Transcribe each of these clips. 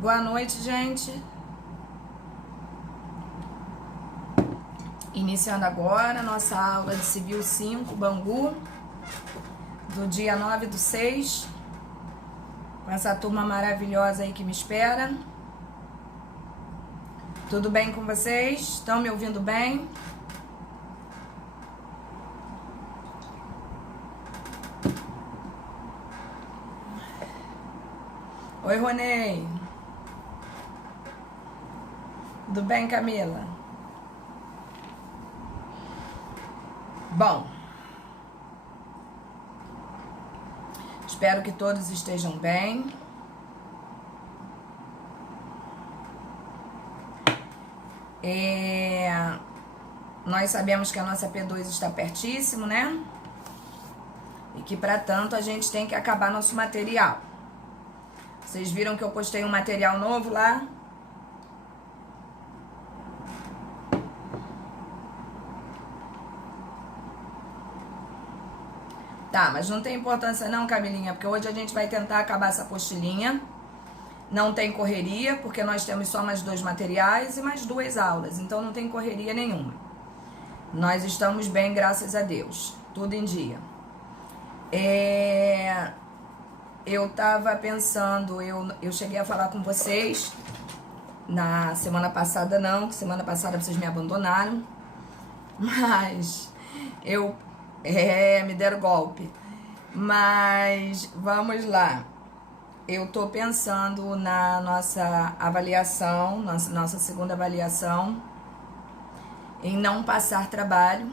Boa noite, gente. Iniciando agora nossa aula de Civil 5, Bangu, do dia 9/6, com essa turma maravilhosa aí que me espera. Tudo bem com vocês? Estão me ouvindo bem? Oi, Ronei. Tudo bem, Camila? Bom, espero que todos estejam bem. Nós sabemos que a nossa P2 está pertíssimo, né? E que, para tanto, a gente tem que acabar nosso material. Vocês viram que eu postei um material novo lá? Tá, mas não tem importância não, Camilinha, porque hoje a gente vai tentar acabar essa apostilinha. Não tem correria, porque nós temos só mais 2 materiais e mais 2 aulas, então não tem correria nenhuma. Nós estamos bem, graças a Deus. Tudo em dia. Eu tava pensando, eu cheguei a falar com vocês na semana passada, não, que semana passada vocês me abandonaram, mas me deram golpe. Mas vamos lá. Eu tô pensando na nossa avaliação, nossa segunda avaliação, em não passar trabalho.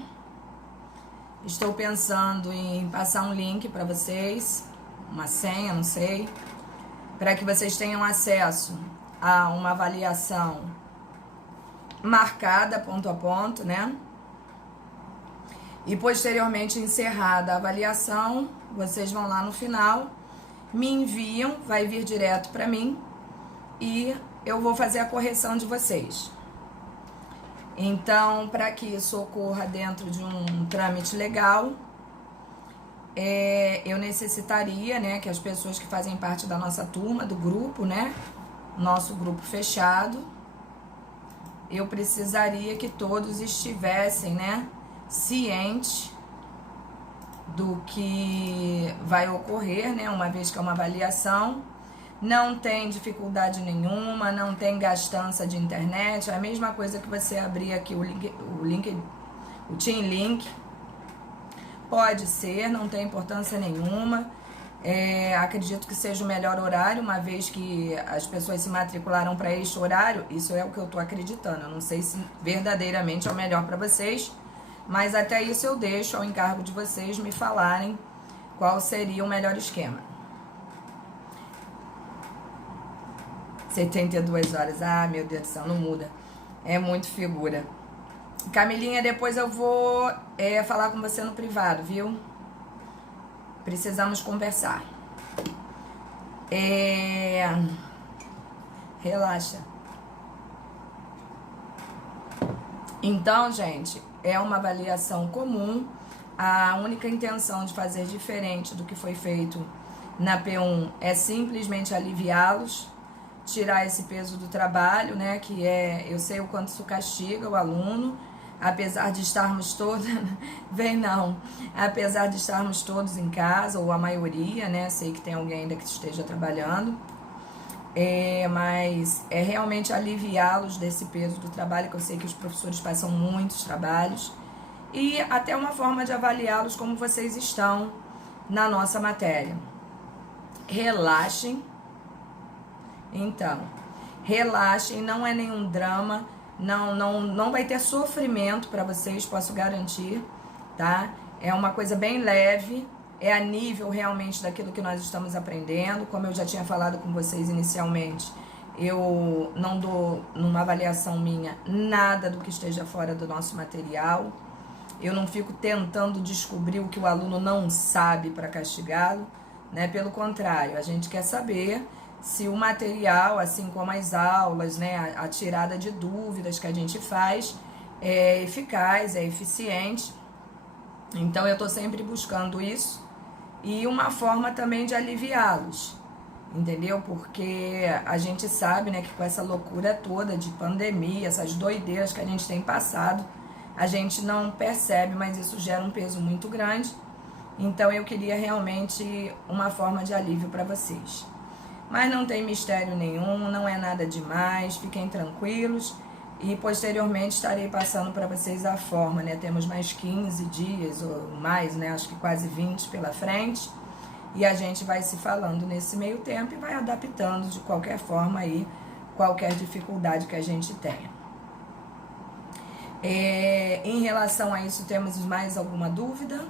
Estou pensando em passar um link para vocês, uma senha, não sei, para que vocês tenham acesso a uma avaliação marcada ponto a ponto, né? E posteriormente encerrada a avaliação, vocês vão lá no final, me enviam, vai vir direto para mim e eu vou fazer a correção de vocês. Então, para que isso ocorra dentro de um trâmite legal, eu necessitaria, né, que as pessoas que fazem parte da nossa turma, do grupo, né, nosso grupo fechado, eu precisaria que todos estivessem, né, cientes do que vai ocorrer, né, uma vez que é uma avaliação. Não tem dificuldade nenhuma, não tem gastança de internet, é a mesma coisa que você abrir aqui o Team Link. Pode ser, não tem importância nenhuma. Acredito que seja o melhor horário, uma vez que as pessoas se matricularam para este horário. Isso é o que eu estou acreditando. Eu não sei se verdadeiramente é o melhor para vocês, mas até isso eu deixo ao encargo de vocês me falarem qual seria o melhor esquema. 72 horas, meu Deus do céu, não muda. É muito figura. Camilinha, depois eu vou falar com você no privado, viu? Precisamos conversar. Relaxa. Então, gente, é uma avaliação comum. A única intenção de fazer diferente do que foi feito na P1 é simplesmente aliviá-los, tirar esse peso do trabalho, né, que eu sei o quanto isso castiga o aluno, apesar de estarmos todos, apesar de estarmos todos em casa, ou a maioria, né, sei que tem alguém ainda que esteja trabalhando, mas é realmente aliviá-los desse peso do trabalho, que eu sei que os professores passam muitos trabalhos, e até uma forma de avaliá-los como vocês estão na nossa matéria. Relaxem. Então, relaxem, não é nenhum drama, não vai ter sofrimento para vocês, posso garantir, tá? É uma coisa bem leve, é a nível realmente daquilo que nós estamos aprendendo. Como eu já tinha falado com vocês inicialmente, eu não dou, numa avaliação minha, nada do que esteja fora do nosso material. Eu não fico tentando descobrir o que o aluno não sabe para castigá-lo, né? Pelo contrário, a gente quer saber se o material, assim como as aulas, né, a tirada de dúvidas que a gente faz é eficaz, é eficiente. Então eu estou sempre buscando isso e uma forma também de aliviá-los. entendeu? Porque a gente sabe, né, que com essa loucura toda de pandemia, essas doideiras que a gente tem passado, a gente não percebe, mas isso gera um peso muito grande. Então eu queria realmente uma forma de alívio para vocês. Mas não tem mistério nenhum, não é nada demais, fiquem tranquilos. E posteriormente estarei passando para vocês a forma, né? Temos mais 15 dias ou mais, né? Acho que quase 20 pela frente. E a gente vai se falando nesse meio tempo e vai adaptando de qualquer forma aí, qualquer dificuldade que a gente tenha. Em relação a isso, temos mais alguma dúvida?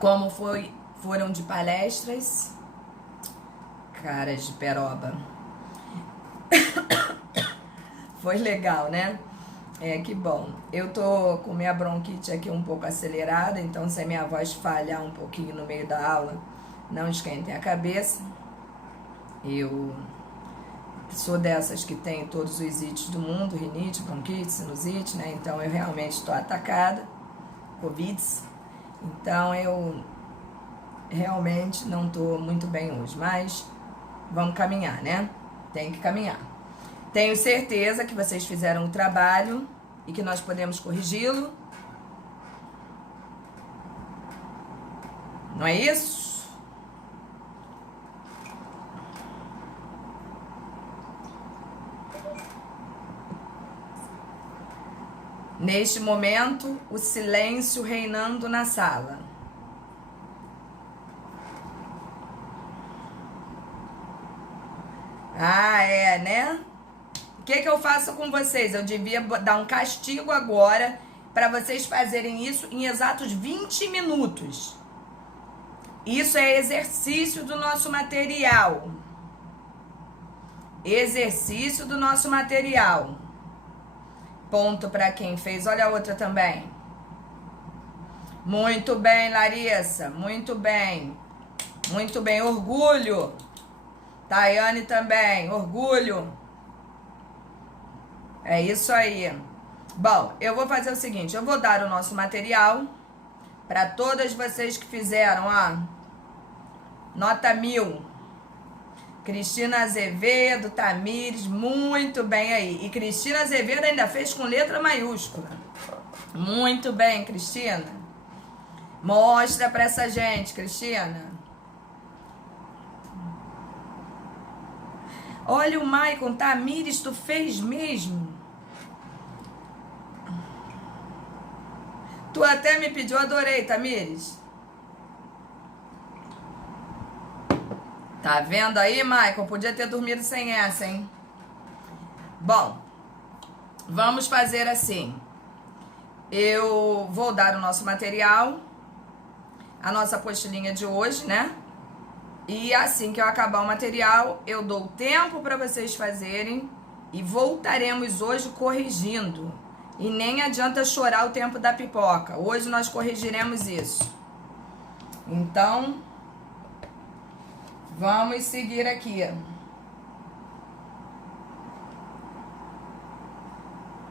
Como foram de palestras? Caras de peroba. Foi legal, né? Que bom. Eu tô com minha bronquite aqui um pouco acelerada, então se a minha voz falhar um pouquinho no meio da aula, não esquentem a cabeça. Eu sou dessas que tem todos os ites do mundo, rinite, bronquite, sinusite, né? Então eu realmente estou atacada, Covid. Então eu realmente não estou muito bem hoje, mas vamos caminhar, né? Tem que caminhar. Tenho certeza que vocês fizeram o trabalho e que nós podemos corrigi-lo. Não é isso? Neste momento, o silêncio reinando na sala. Ah, né? O que eu faço com vocês? Eu devia dar um castigo agora para vocês fazerem isso em exatos 20 minutos. Isso é exercício do nosso material. Exercício do nosso material. Ponto para quem fez. Olha a outra também. Muito bem, Larissa. Muito bem. Muito bem. Orgulho. Tayane também. Orgulho. É isso aí. Bom, eu vou fazer o seguinte. Eu vou dar o nosso material para todas vocês que fizeram, ó. Nota 1000. Cristina Azevedo, Tamires, muito bem aí. E Cristina Azevedo ainda fez com letra maiúscula. Muito bem, Cristina. Mostra pra essa gente, Cristina. Olha o Maicon, Tamires, tu fez mesmo? Tu até me pediu, adorei, Tamires. Tá vendo aí, Maicon? Podia ter dormido sem essa, hein? Bom, vamos fazer assim. Eu vou dar o nosso material, a nossa apostilinha de hoje, né? E assim que eu acabar o material, eu dou tempo para vocês fazerem e voltaremos hoje corrigindo. E nem adianta chorar o tempo da pipoca. Hoje nós corrigiremos isso. Então, vamos seguir aqui.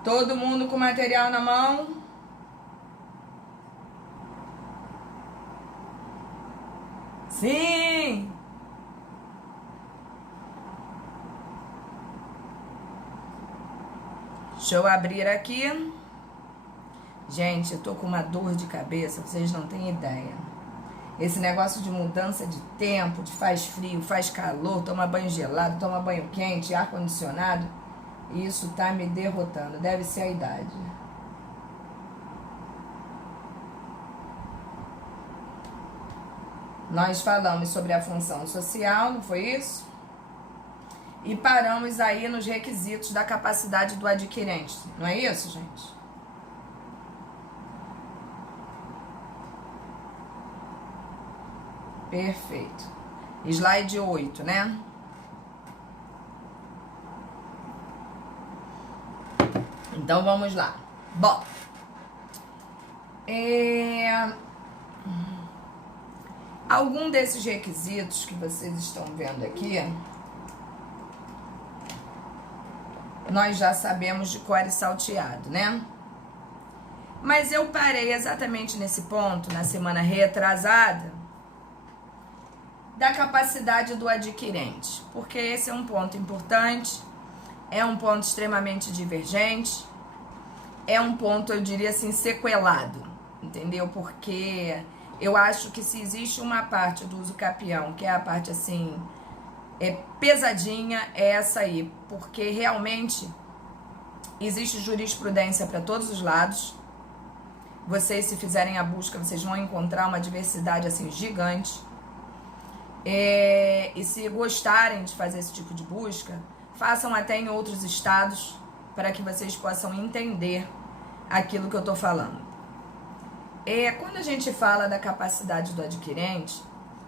Todo mundo com material na mão? Sim! Deixa eu abrir aqui. Gente, eu tô com uma dor de cabeça, vocês não têm ideia. Esse negócio de mudança de tempo, de faz frio, faz calor, toma banho gelado, toma banho quente, ar-condicionado, isso tá me derrotando. Deve ser a idade. Nós falamos sobre a função social, não foi isso? E paramos aí nos requisitos da capacidade do adquirente. Não é isso, gente? Perfeito. Slide 8, né? Então, vamos lá. Bom. Algum desses requisitos que vocês estão vendo aqui, nós já sabemos de cor e salteado, né? Mas eu parei exatamente nesse ponto, na semana retrasada, da capacidade do adquirente, porque esse é um ponto importante, é um ponto extremamente divergente, é um ponto, eu diria assim, sequelado, entendeu? Porque eu acho que se existe uma parte do uso capião, que é a parte assim, pesadinha, é essa aí, porque realmente existe jurisprudência para todos os lados. Vocês, se fizerem a busca, vocês vão encontrar uma diversidade assim gigante. E se gostarem de fazer esse tipo de busca, façam até em outros estados, para que vocês possam entender aquilo que eu estou falando. Quando a gente fala da capacidade do adquirente,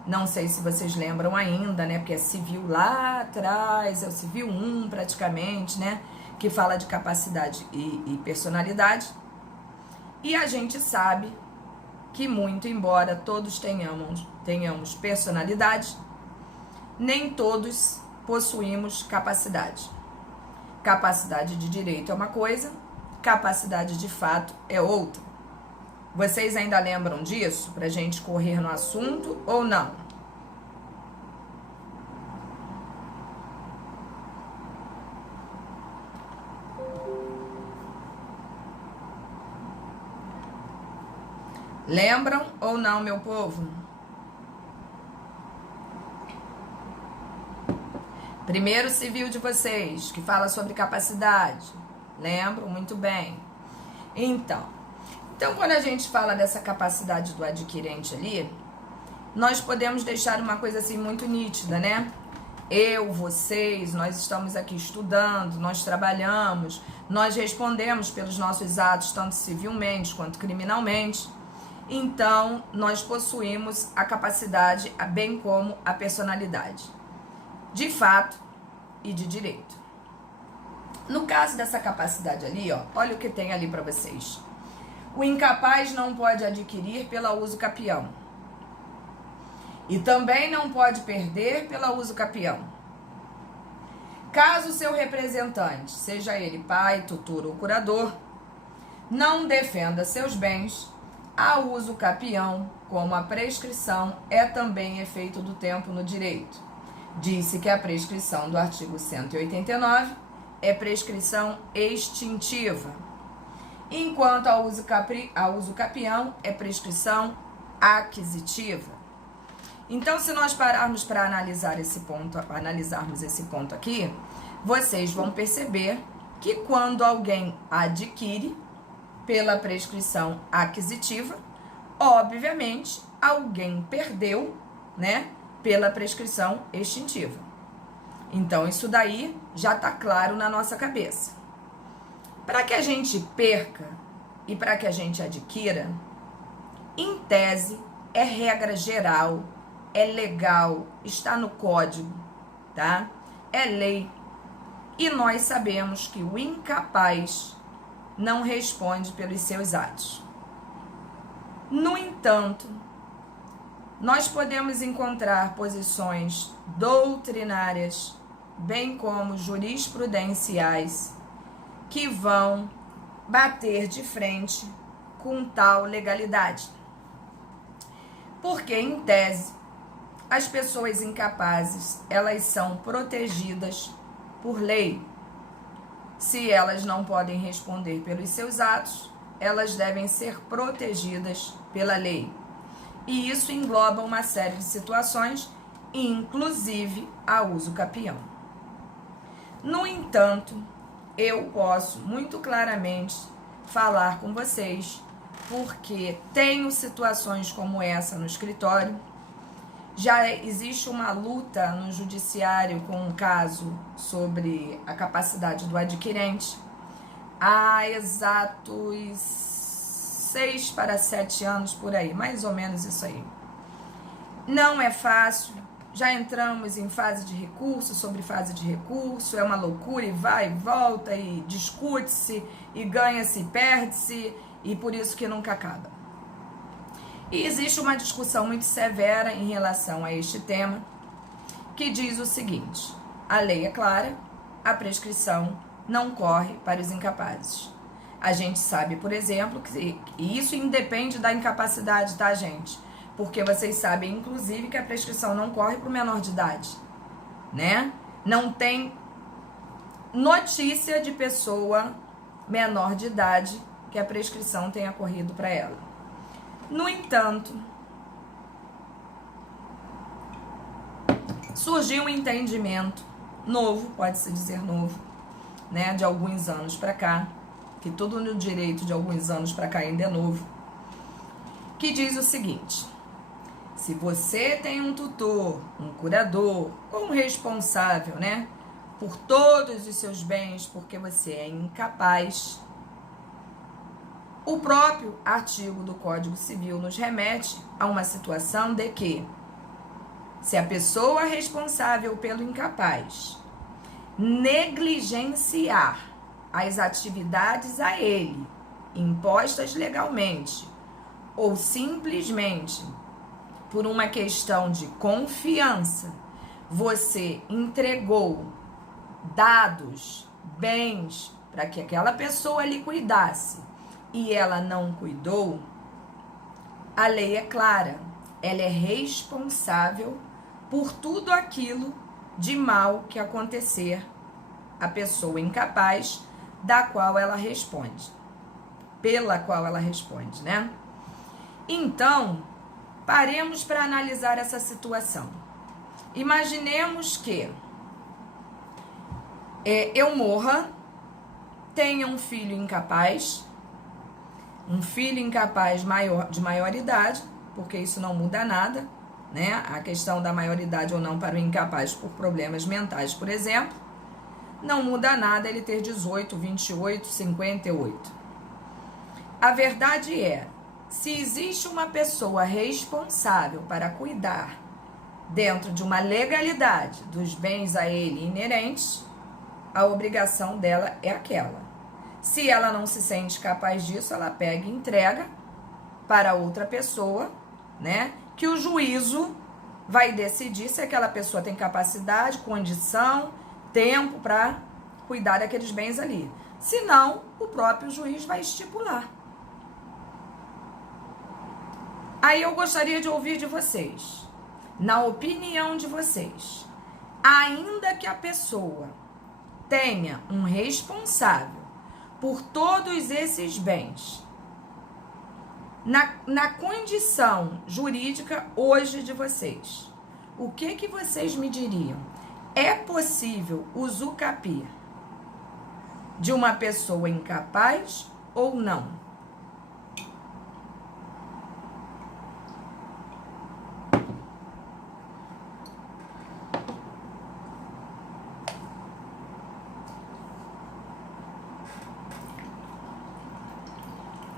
não sei se vocês lembram ainda, né? Porque é civil lá atrás, é o civil 1 praticamente, né? Que fala de capacidade e personalidade. E a gente sabe que, muito embora todos tenhamos personalidade, nem todos possuímos capacidade. Capacidade de direito é uma coisa, capacidade de fato é outra. Vocês ainda lembram disso, pra gente correr no assunto ou não? Lembram ou não, meu povo? Primeiro civil de vocês, que fala sobre capacidade. Lembram? Muito bem. Então, quando a gente fala dessa capacidade do adquirente ali, nós podemos deixar uma coisa assim muito nítida, né? Eu, vocês, nós estamos aqui estudando, nós trabalhamos, nós respondemos pelos nossos atos, tanto civilmente quanto criminalmente. Então, nós possuímos a capacidade, bem como a personalidade, de fato e de direito. No caso dessa capacidade ali, ó, olha o que tem ali para vocês. O incapaz não pode adquirir pela uso capião. E também não pode perder pela uso capião. Caso seu representante, seja ele pai, tutor ou curador, não defenda seus bens, a uso capião, como a prescrição, é também efeito do tempo no direito. Disse que a prescrição do artigo 189 é prescrição extintiva, enquanto a uso capião é prescrição aquisitiva. Então, se nós pararmos para analisarmos esse ponto aqui, vocês vão perceber que quando alguém adquire pela prescrição aquisitiva, obviamente, alguém perdeu, né, pela prescrição extintiva. Então, isso daí já está claro na nossa cabeça. Para que a gente perca e para que a gente adquira, em tese, é regra geral, é legal, está no código, tá? É lei. E nós sabemos que o incapaz não responde pelos seus atos. No entanto, nós podemos encontrar posições doutrinárias, bem como jurisprudenciais, que vão bater de frente com tal legalidade. Porque, em tese, as pessoas incapazes, elas são protegidas por lei. Se elas não podem responder pelos seus atos, elas devem ser protegidas pela lei. E isso engloba uma série de situações, inclusive a uso capião. No entanto, eu posso muito claramente falar com vocês, porque tenho situações como essa no escritório. Já existe uma luta no judiciário com um caso sobre a capacidade do adquirente há exatos 6 para 7 anos por aí, mais ou menos isso aí. Não é fácil, já entramos em fase de recurso, sobre fase de recurso, é uma loucura e vai e volta e discute-se e ganha-se e perde-se e por isso que nunca acaba. E existe uma discussão muito severa em relação a este tema, que diz o seguinte: a lei é clara, a prescrição não corre para os incapazes. A gente sabe, por exemplo, que isso independe da incapacidade, tá, gente? Porque vocês sabem, inclusive, que a prescrição não corre para o menor de idade, né? Não tem notícia de pessoa menor de idade que a prescrição tenha corrido para ela. No entanto, surgiu um entendimento novo, pode-se dizer novo, né, de alguns anos para cá, que tudo no direito de alguns anos para cá ainda é novo, que diz o seguinte: se você tem um tutor, um curador ou um responsável, né, por todos os seus bens porque você é incapaz, o próprio artigo do Código Civil nos remete a uma situação de que, se a pessoa responsável pelo incapaz negligenciar as atividades a ele impostas legalmente ou simplesmente por uma questão de confiança, você entregou dados, bens para que aquela pessoa lhe cuidasse e ela não cuidou, a lei é clara, ela é responsável por tudo aquilo de mal que acontecer à pessoa incapaz da qual ela responde, pela qual ela responde, né? Então, paremos para analisar essa situação. Imaginemos que eu morra, tenha um filho incapaz de maior idade, porque isso não muda nada, né? A questão da maioridade ou não para o incapaz por problemas mentais, por exemplo, não muda nada ele ter 18, 28, 58. A verdade é, se existe uma pessoa responsável para cuidar dentro de uma legalidade dos bens a ele inerentes, a obrigação dela é aquela. Se ela não se sente capaz disso, ela pega e entrega para outra pessoa, né? Que o juízo vai decidir se aquela pessoa tem capacidade, condição, tempo para cuidar daqueles bens ali. Se não, o próprio juiz vai estipular. Aí eu gostaria de ouvir de vocês, na opinião de vocês, ainda que a pessoa tenha um responsável por todos esses bens, na condição jurídica hoje de vocês, o que vocês me diriam? É possível usucapir de uma pessoa incapaz ou não?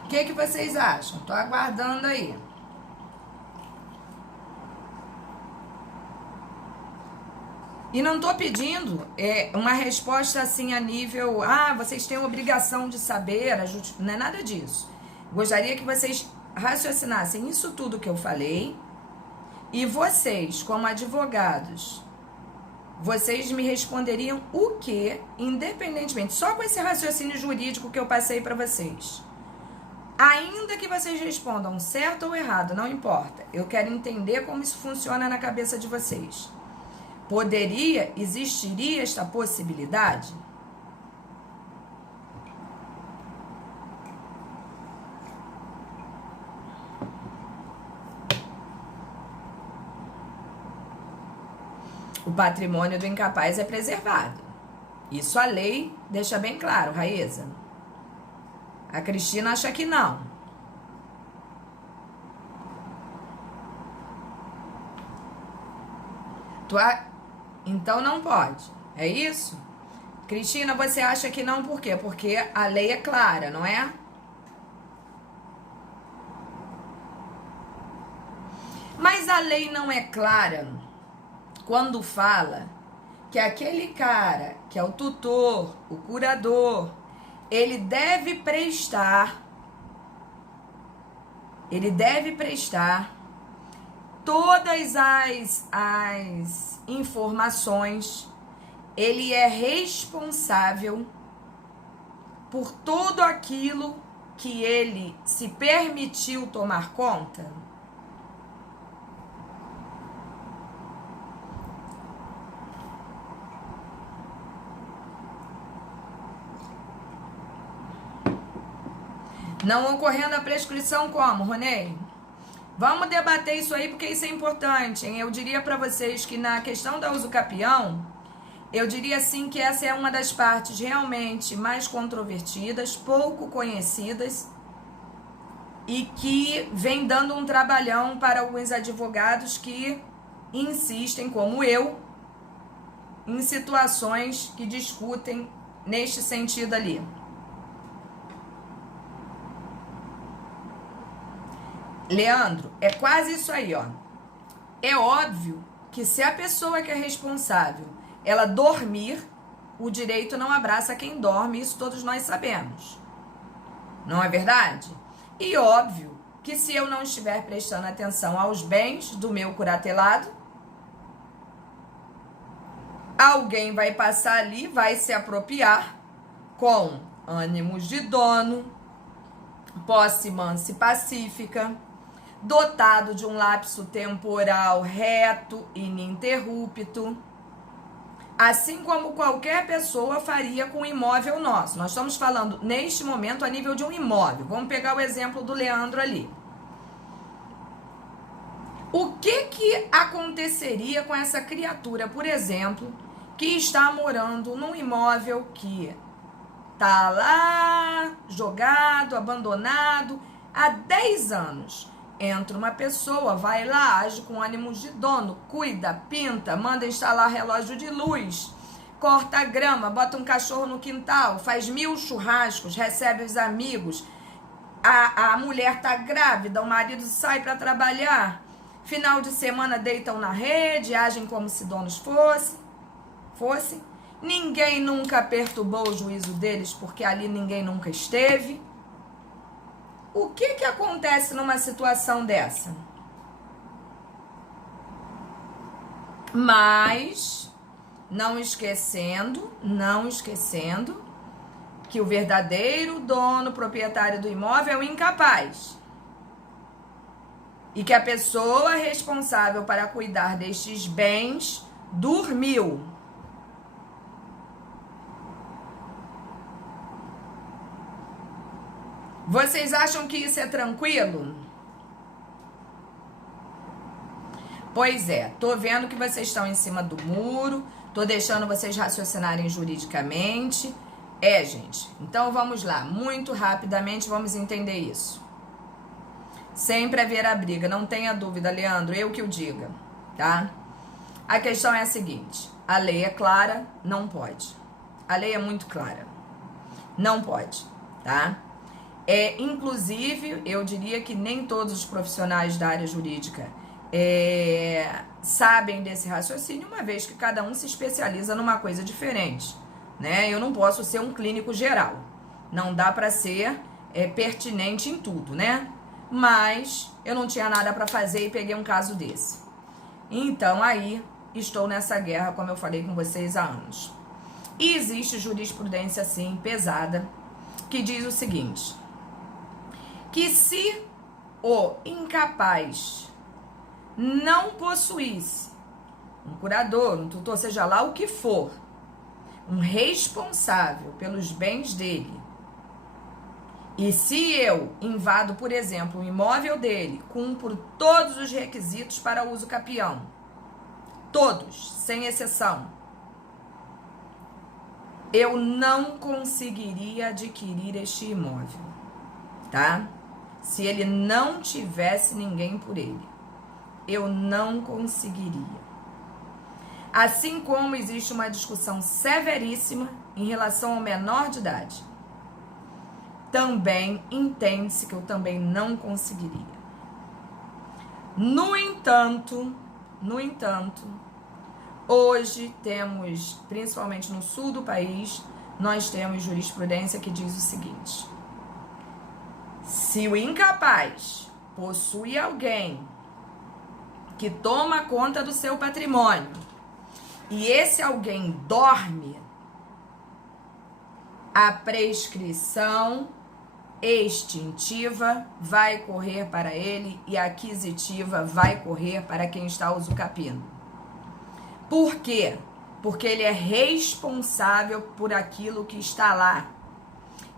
O que vocês acham? Tô aguardando aí. E não tô pedindo uma resposta assim a nível, vocês têm a obrigação de saber, não é nada disso. Gostaria que vocês raciocinassem isso tudo que eu falei e vocês, como advogados, vocês me responderiam o quê, independentemente, só com esse raciocínio jurídico que eu passei para vocês. Ainda que vocês respondam certo ou errado, não importa. Eu quero entender como isso funciona na cabeça de vocês. Existiria esta possibilidade? O patrimônio do incapaz é preservado. Isso a lei deixa bem claro, Raíza. A Cristina acha que não. Então não pode. É isso? Cristina, você acha que não por quê? Porque a lei é clara, não é? Mas a lei não é clara quando fala que aquele cara, que é o tutor, o curador, ele deve prestar todas as informações, ele é responsável por tudo aquilo que ele se permitiu tomar conta? Não ocorrendo a prescrição como, Ronei? Vamos debater isso aí porque isso é importante, hein? Eu diria para vocês que na questão da usucapião, eu diria assim que essa é uma das partes realmente mais controvertidas, pouco conhecidas e que vem dando um trabalhão para alguns advogados que insistem, como eu, em situações que discutem neste sentido ali. Leandro, é quase isso aí, ó. É óbvio que se a pessoa que é responsável, ela dormir, o direito não abraça quem dorme, isso todos nós sabemos. Não é verdade? E óbvio que se eu não estiver prestando atenção aos bens do meu curatelado, alguém vai passar ali, vai se apropriar com ânimos de dono, posse mansa e pacífica, dotado de um lapso temporal reto e ininterrupto, assim como qualquer pessoa faria com um imóvel nosso. Nós estamos falando, neste momento, a nível de um imóvel. Vamos pegar o exemplo do Leandro ali. O que aconteceria com essa criatura, por exemplo, que está morando num imóvel que está lá, jogado, abandonado, há 10 anos? Entra uma pessoa, vai lá, age com ânimos de dono, cuida, pinta, manda instalar relógio de luz, corta a grama, bota um cachorro no quintal, faz 1000 churrascos, recebe os amigos, a mulher tá grávida, o marido sai para trabalhar, final de semana deitam na rede, agem como se donos fossem. Ninguém nunca perturbou o juízo deles, porque ali ninguém nunca esteve. O que acontece numa situação dessa? Mas, não esquecendo que o verdadeiro dono, proprietário do imóvel é o incapaz. E que a pessoa responsável para cuidar destes bens dormiu. Vocês acham que isso é tranquilo? Pois é, tô vendo que vocês estão em cima do muro, tô deixando vocês raciocinarem juridicamente. Gente, então vamos lá, muito rapidamente vamos entender isso. Sempre haver a briga, não tenha dúvida, Leandro, eu que o diga, tá? A questão é a seguinte, a lei é clara, não pode. A lei é muito clara, não pode, tá? Inclusive, eu diria que nem todos os profissionais da área jurídica sabem desse raciocínio, uma vez que cada um se especializa numa coisa diferente, né? Eu não posso ser um clínico geral, não dá para ser pertinente em tudo, né? Mas eu não tinha nada para fazer e peguei um caso desse. Então, aí, estou nessa guerra, como eu falei com vocês há anos. E existe jurisprudência, sim, pesada, que diz o seguinte: que se o incapaz não possuísse um curador, um tutor, seja lá o que for, um responsável pelos bens dele, e se eu invado, por exemplo, o imóvel dele, cumpro todos os requisitos para uso capião, todos, sem exceção, eu não conseguiria adquirir este imóvel, tá? Se ele não tivesse ninguém por ele, eu não conseguiria. Assim como existe uma discussão severíssima em relação ao menor de idade, também entende-se que eu também não conseguiria. No entanto, hoje temos, principalmente no sul do país, nós temos jurisprudência que diz o seguinte: se o incapaz possui alguém que toma conta do seu patrimônio e esse alguém dorme, a prescrição extintiva vai correr para ele e a aquisitiva vai correr para quem está usucapindo. Por quê? Porque ele é responsável por aquilo que está lá.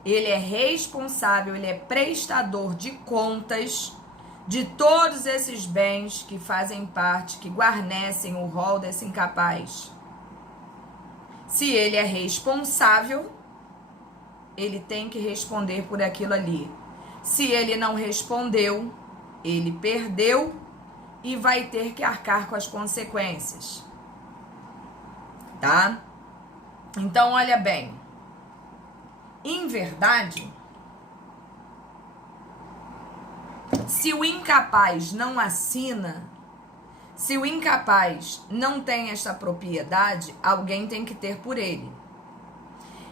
Ele é responsável, ele é prestador de contas de todos esses bens que fazem parte, que guarnecem o rol desse incapaz. Se ele é responsável, ele tem que responder por aquilo ali. Se ele não respondeu, ele perdeu e vai ter que arcar com as consequências. Tá? Então, olha bem. Em verdade, se o incapaz não assina, se o incapaz não tem esta propriedade, alguém tem que ter por ele.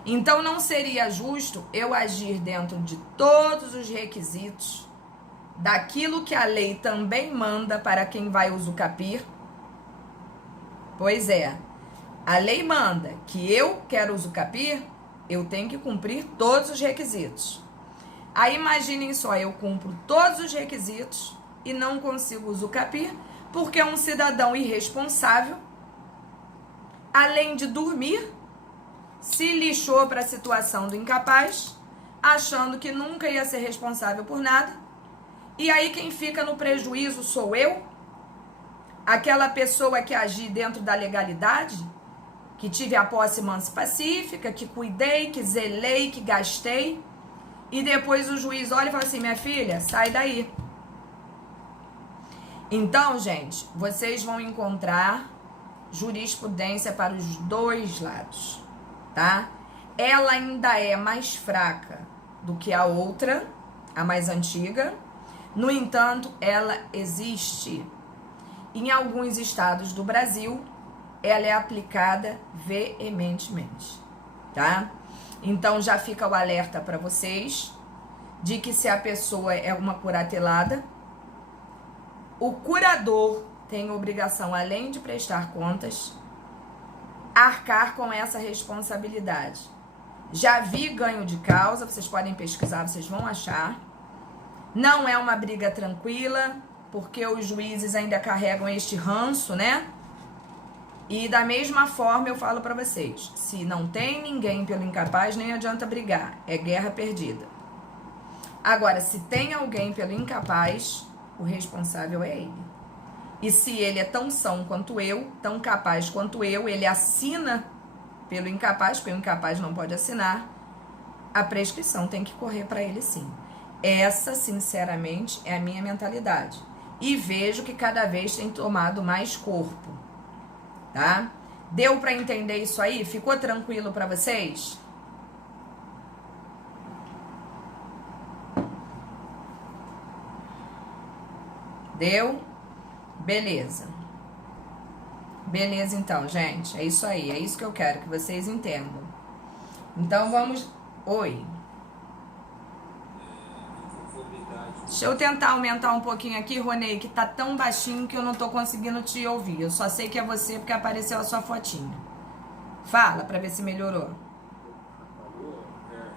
Então, não seria justo eu agir dentro de todos os requisitos daquilo que a lei também manda para quem vai usucapir? Pois é, a lei manda que eu quero usucapir, eu tenho que cumprir todos os requisitos. Aí imaginem só, eu cumpro todos os requisitos e não consigo usucapir, porque é um cidadão irresponsável, além de dormir, se lixou para a situação do incapaz, achando que nunca ia ser responsável por nada. E aí quem fica no prejuízo sou eu, aquela pessoa que agi dentro da legalidade, que tive a posse mansa e pacífica, que cuidei, que zelei, que gastei. E depois o juiz olha e fala assim, minha filha, sai daí. Então, gente, vocês vão encontrar jurisprudência para os dois lados. Tá? Ela ainda é mais fraca do que a outra, a mais antiga. No entanto, ela existe. Em alguns estados do Brasil, ela é aplicada veementemente, tá? Então, já fica o alerta para vocês de que se a pessoa é uma curatelada, o curador tem obrigação, além de prestar contas, arcar com essa responsabilidade. Já vi ganho de causa, vocês podem pesquisar, vocês vão achar. Não é uma briga tranquila, porque os juízes ainda carregam este ranço, né? E da mesma forma eu falo pra vocês, se não tem ninguém pelo incapaz, nem adianta brigar, é guerra perdida. Agora, se tem alguém pelo incapaz, o responsável é ele. E se ele é tão são quanto eu, tão capaz quanto eu, ele assina pelo incapaz, porque o incapaz não pode assinar, a prescrição tem que correr para ele sim. Essa, sinceramente, é a minha mentalidade. E vejo que cada vez tem tomado mais corpo, tá? Deu para entender isso aí? Ficou tranquilo para vocês? Deu? Beleza. Beleza, então, gente. É isso aí. É isso que eu quero que vocês entendam. Então, vamos... Oi. Deixa eu tentar aumentar um pouquinho aqui, Ronei, que tá tão baixinho que eu não tô conseguindo te ouvir. Eu só sei que é você porque apareceu a sua fotinha. Fala, pra ver se melhorou.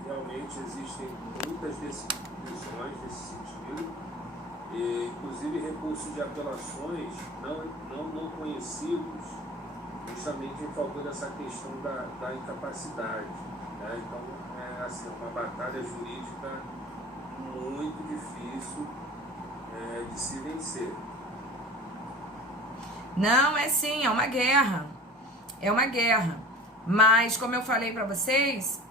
Realmente existem muitas decisões nesse sentido. Inclusive recursos de apelações não conhecidos, justamente em favor dessa questão da incapacidade, né? Então é assim, uma batalha jurídica muito difícil de se vencer. Não, é sim, é uma guerra. É uma guerra. Mas, como eu falei para vocês,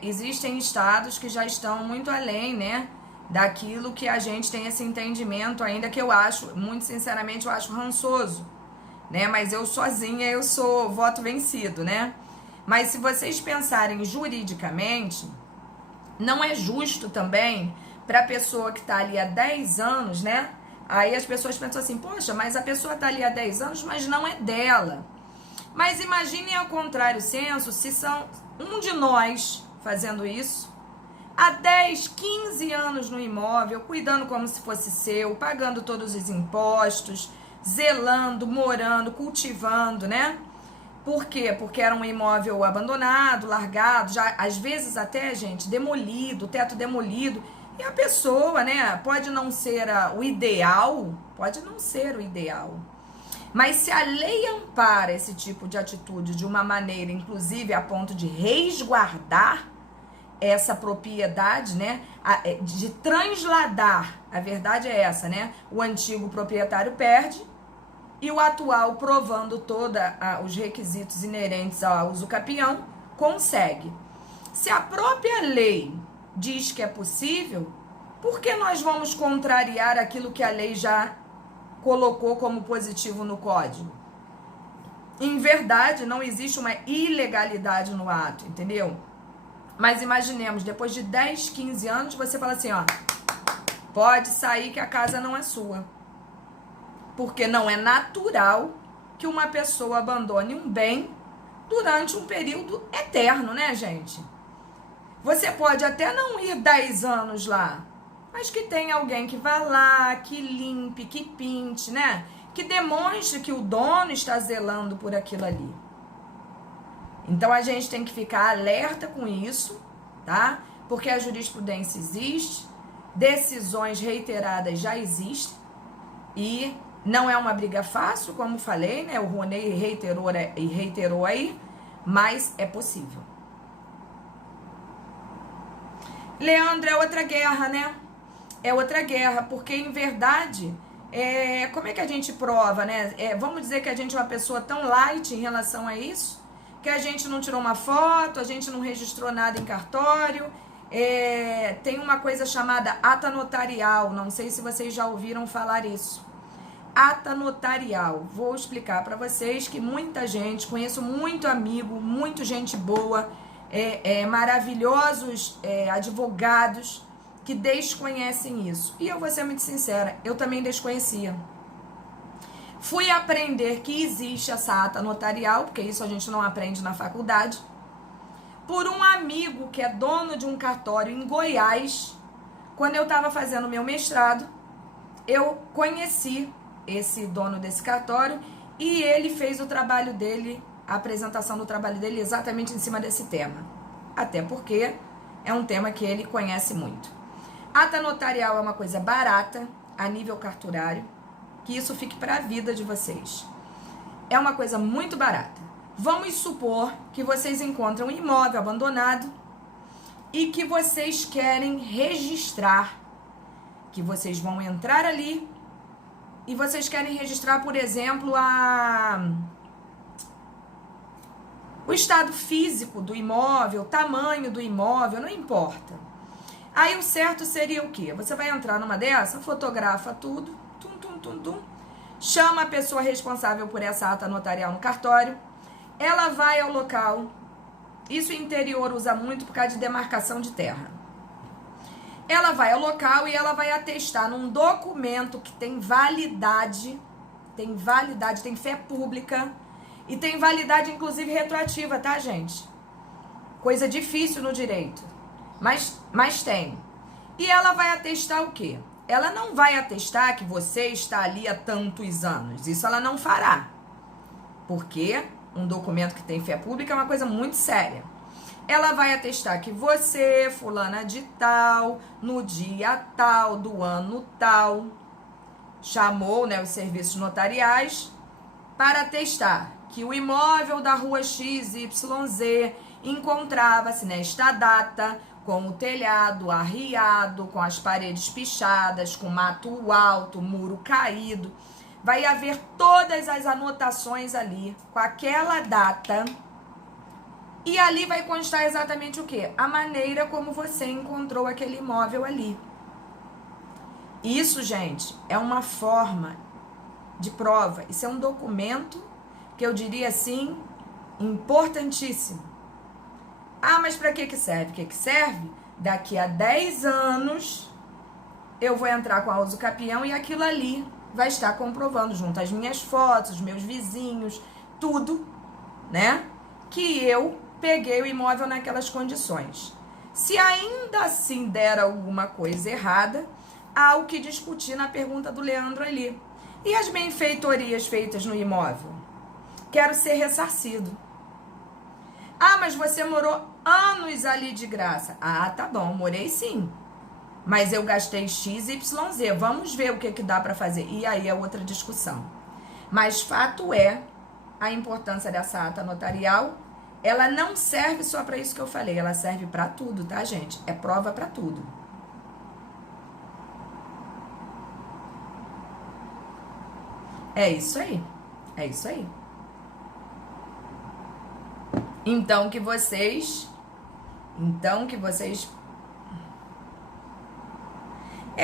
existem estados que já estão muito além, né? Daquilo que a gente tem esse entendimento ainda, que eu acho, muito sinceramente, eu acho rançoso, né? Mas eu sozinha, eu sou voto vencido, né? Mas se vocês pensarem juridicamente, não é justo também para a pessoa que está ali há 10 anos, né? Aí as pessoas pensam assim, poxa, mas a pessoa está ali há 10 anos, mas não é dela. Mas imaginem ao contrário senso, se são um de nós fazendo isso, há 10, 15 anos no imóvel, cuidando como se fosse seu, pagando todos os impostos, zelando, morando, cultivando, né? Por quê? Porque era um imóvel abandonado, largado, já às vezes até, gente, demolido, teto demolido. E a pessoa, né, pode não ser o ideal, pode não ser o ideal. Mas se a lei ampara esse tipo de atitude de uma maneira, inclusive a ponto de resguardar essa propriedade, né, de transladar, a verdade é essa, né, o antigo proprietário perde e o atual, provando todos os requisitos inerentes ao uso capião, consegue. Se a própria lei diz que é possível, por que nós vamos contrariar aquilo que a lei já colocou como positivo no código? Em verdade, não existe uma ilegalidade no ato, entendeu? Mas imaginemos, depois de 10, 15 anos, você fala assim, ó, pode sair que a casa não é sua. Porque não é natural que uma pessoa abandone um bem durante um período eterno, né, gente? Você pode até não ir 10 anos lá, mas que tenha alguém que vá lá, que limpe, que pinte, né? Que demonstre que o dono está zelando por aquilo ali. Então a gente tem que ficar alerta com isso, tá? Porque a jurisprudência existe, decisões reiteradas já existem e não é uma briga fácil, como falei, né? O Ronei reiterou aí, mas é possível. Leandro, é outra guerra, né? É outra guerra, porque em verdade, como é que a gente prova, né? Vamos dizer que a gente é uma pessoa tão light em relação a isso, que a gente não tirou uma foto, a gente não registrou nada em cartório. Tem uma coisa chamada ata notarial, não sei se vocês já ouviram falar isso. Ata notarial, vou explicar para vocês que muita gente, conheço muito amigo, muita gente boa, maravilhosos advogados que desconhecem isso. E eu vou ser muito sincera, eu também desconhecia. Fui aprender que existe essa ata notarial, porque isso a gente não aprende na faculdade, por um amigo que é dono de um cartório em Goiás. Quando eu estava fazendo meu mestrado, eu conheci esse dono desse cartório e ele fez o trabalho dele, a apresentação do trabalho dele exatamente em cima desse tema. Até porque é um tema que ele conhece muito. Ata notarial é uma coisa barata a nível cartorário, que isso fique para a vida de vocês. É uma coisa muito barata. Vamos supor que vocês encontram um imóvel abandonado e que vocês querem registrar, que vocês vão entrar ali e vocês querem registrar, por exemplo, o estado físico do imóvel, o tamanho do imóvel, não importa. Aí o certo seria o quê? Você vai entrar numa dessa, fotografa tudo, chama a pessoa responsável por essa ata notarial no cartório, ela vai ao local, isso o interior usa muito por causa de demarcação de terra. Ela vai ao local e ela vai atestar num documento que tem validade, tem fé pública e tem validade inclusive retroativa, tá, gente? Coisa difícil no direito, mas tem. E ela vai atestar o quê? Ela não vai atestar que você está ali há tantos anos, isso ela não fará, porque um documento que tem fé pública é uma coisa muito séria. Ela vai atestar que você, fulana de tal, no dia tal, do ano tal, chamou, né, os serviços notariais para atestar que o imóvel da rua XYZ encontrava-se nesta data com o telhado arriado, com as paredes pichadas, com mato alto, muro caído. Vai haver todas as anotações ali com aquela data. E ali vai constar exatamente o quê? A maneira como você encontrou aquele imóvel ali. Isso, gente, é uma forma de prova. Isso é um documento que eu diria assim, importantíssimo. Ah, mas para que serve? O que serve? Daqui a 10 anos eu vou entrar com a uso capião e aquilo ali vai estar comprovando junto às minhas fotos, os meus vizinhos, tudo, né? Que eu peguei o imóvel naquelas condições. Se ainda assim der alguma coisa errada, há o que discutir na pergunta do Leandro ali. E as benfeitorias feitas no imóvel? quero ser ressarcido. Ah, mas você morou anos ali de graça. Ah, tá bom, morei sim. Mas eu gastei XYZ. Vamos ver o que dá para fazer. E aí é outra discussão. Mas fato é a importância dessa ata notarial. Ela não serve só para isso que eu falei. Ela serve para tudo, tá, gente? É prova para tudo. É isso aí. É isso aí. Então que vocês...